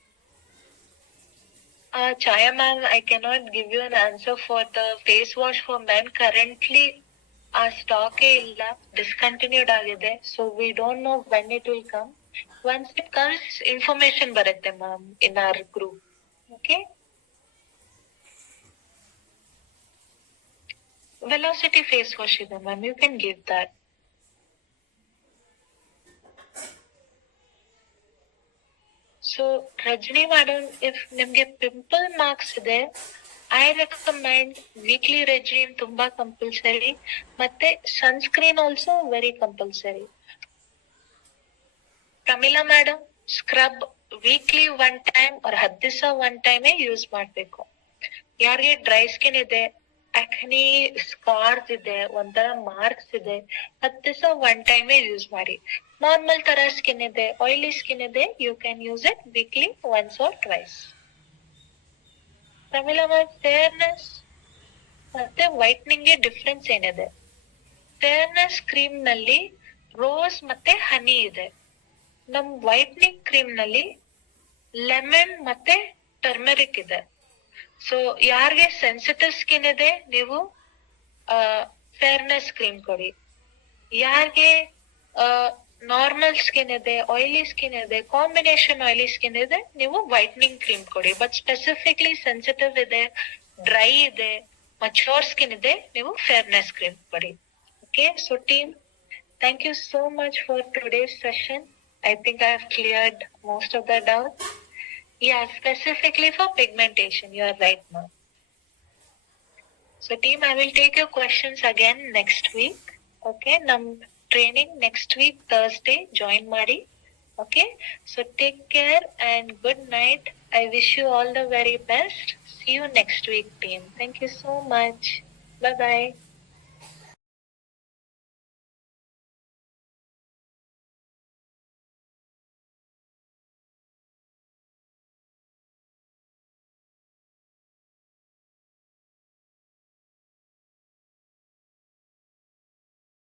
Chhaya ma'am, I cannot give you an answer for the face wash for men. Currently ಆ ಸ್ಟಾಕ್ ಇಲ್ಲ, ಡಿಸ್ಕಂಟಿನ್ಯೂಡ್ ಆಗಿದೆ. So we don't no when it will come. Once it comes, information ಬರುತ್ತೆ ma'am in our group. Okay. Velocity face wash ಇದೆ ma'am. You can give that. So Rajni madam, if ನಿಮ್ಗೆ ಪಿಂಪಲ್ ಮಾರ್ಕ್ಸ್ ಇದೆ, ಐ ರೆಕಮೆಂಡ್ ವೀಕ್ಲಿ ರೆಜಿಮ್ ತುಂಬಾ ಕಂಪಲ್ಸರಿ, ಮತ್ತೆ sunscreen also very compulsory. Pramila madam, scrub weekly 1 time or 10 ದಿವಸ 1 ಟೈಮೇ ಯೂಸ್ ಮಾಡ್ಬೇಕು. ಯಾರಿಗೆ ಡ್ರೈ ಸ್ಕಿನ್ ಇದೆ, ಅಕ್ನಿ ಸ್ಕಾರ್ಸ್ ಇದೆ, ಒಂಥರ ಮಾರ್ಕ್ಸ್ ಇದೆ, 10 ದಿವಸ 1 ಟೈಮೇ ಯೂಸ್ ಮಾಡಿ. ನಾರ್ಮಲ್ ತರ ಸ್ಕಿನ್ ಇದೆ, ಆಯಿಲಿ ಸ್ಕಿನ್ ಇದೆ, you can use it weekly once or twice. Pramila ma'am, fairness ಮತ್ತೆ ವೈಟ್ನಿಂಗ್ ಗೆ ಡಿಫ್ರೆನ್ಸ್ ಏನಿದೆ? ಫೇರ್ನೆಸ್ ಕ್ರೀಮ್ ನಲ್ಲಿ ರೋಸ್ ಮತ್ತೆ ಹನಿ ಇದೆ. ನಮ್ ವೈಟ್ನಿಂಗ್ ಕ್ರೀಮ್ ನಲ್ಲಿ ಲೆಮನ್ ಮತ್ತೆ ಟರ್ಮರಿಕ್ ಇದೆ. ಸೊ ಯಾರಿಗೆ ಸೆನ್ಸಿಟಿವ್ ಸ್ಕಿನ್ ಇದೆ, ನೀವು ಫೇರ್ನೆಸ್ ಕ್ರೀಮ್ ಕೊಡಿ. ಯಾರಿಗೆ ನಾರ್ಮಲ್ ಸ್ಕಿನ್ ಇದೆ, ಆಯಿಲಿ ಸ್ಕಿನ್ ಇದೆ, ಕಾಂಬಿನೇಷನ್ ಆಯಿಲಿ ಸ್ಕಿನ್ ಇದೆ, ನೀವು ವೈಟ್ನಿಂಗ್ ಕ್ರೀಮ್ ಕೊಡಿ. ಬಟ್ ಸ್ಪೆಸಿಫಿಕ್ಲಿ ಸೆನ್ಸಿಟಿವ್ ಇದೆ, ಡ್ರೈ ಇದೆ, ಮಚೂರ್ ಸ್ಕಿನ್ ಇದೆ, ನೀವು ಫೇರ್ನೆಸ್ ಕ್ರೀಮ್ ಕೊಡಿ. Okay, so team, thank you so much for today's session. I think I have cleared most of the doubts. Yeah, specifically for pigmentation, you are right, ma'am. So team, I will take your questions again next week. Okay, num training next week, Thursday, join Mari. Okay, so take care and good night. I wish you all the very best. See you next week, team. Thank you so much. Bye-bye.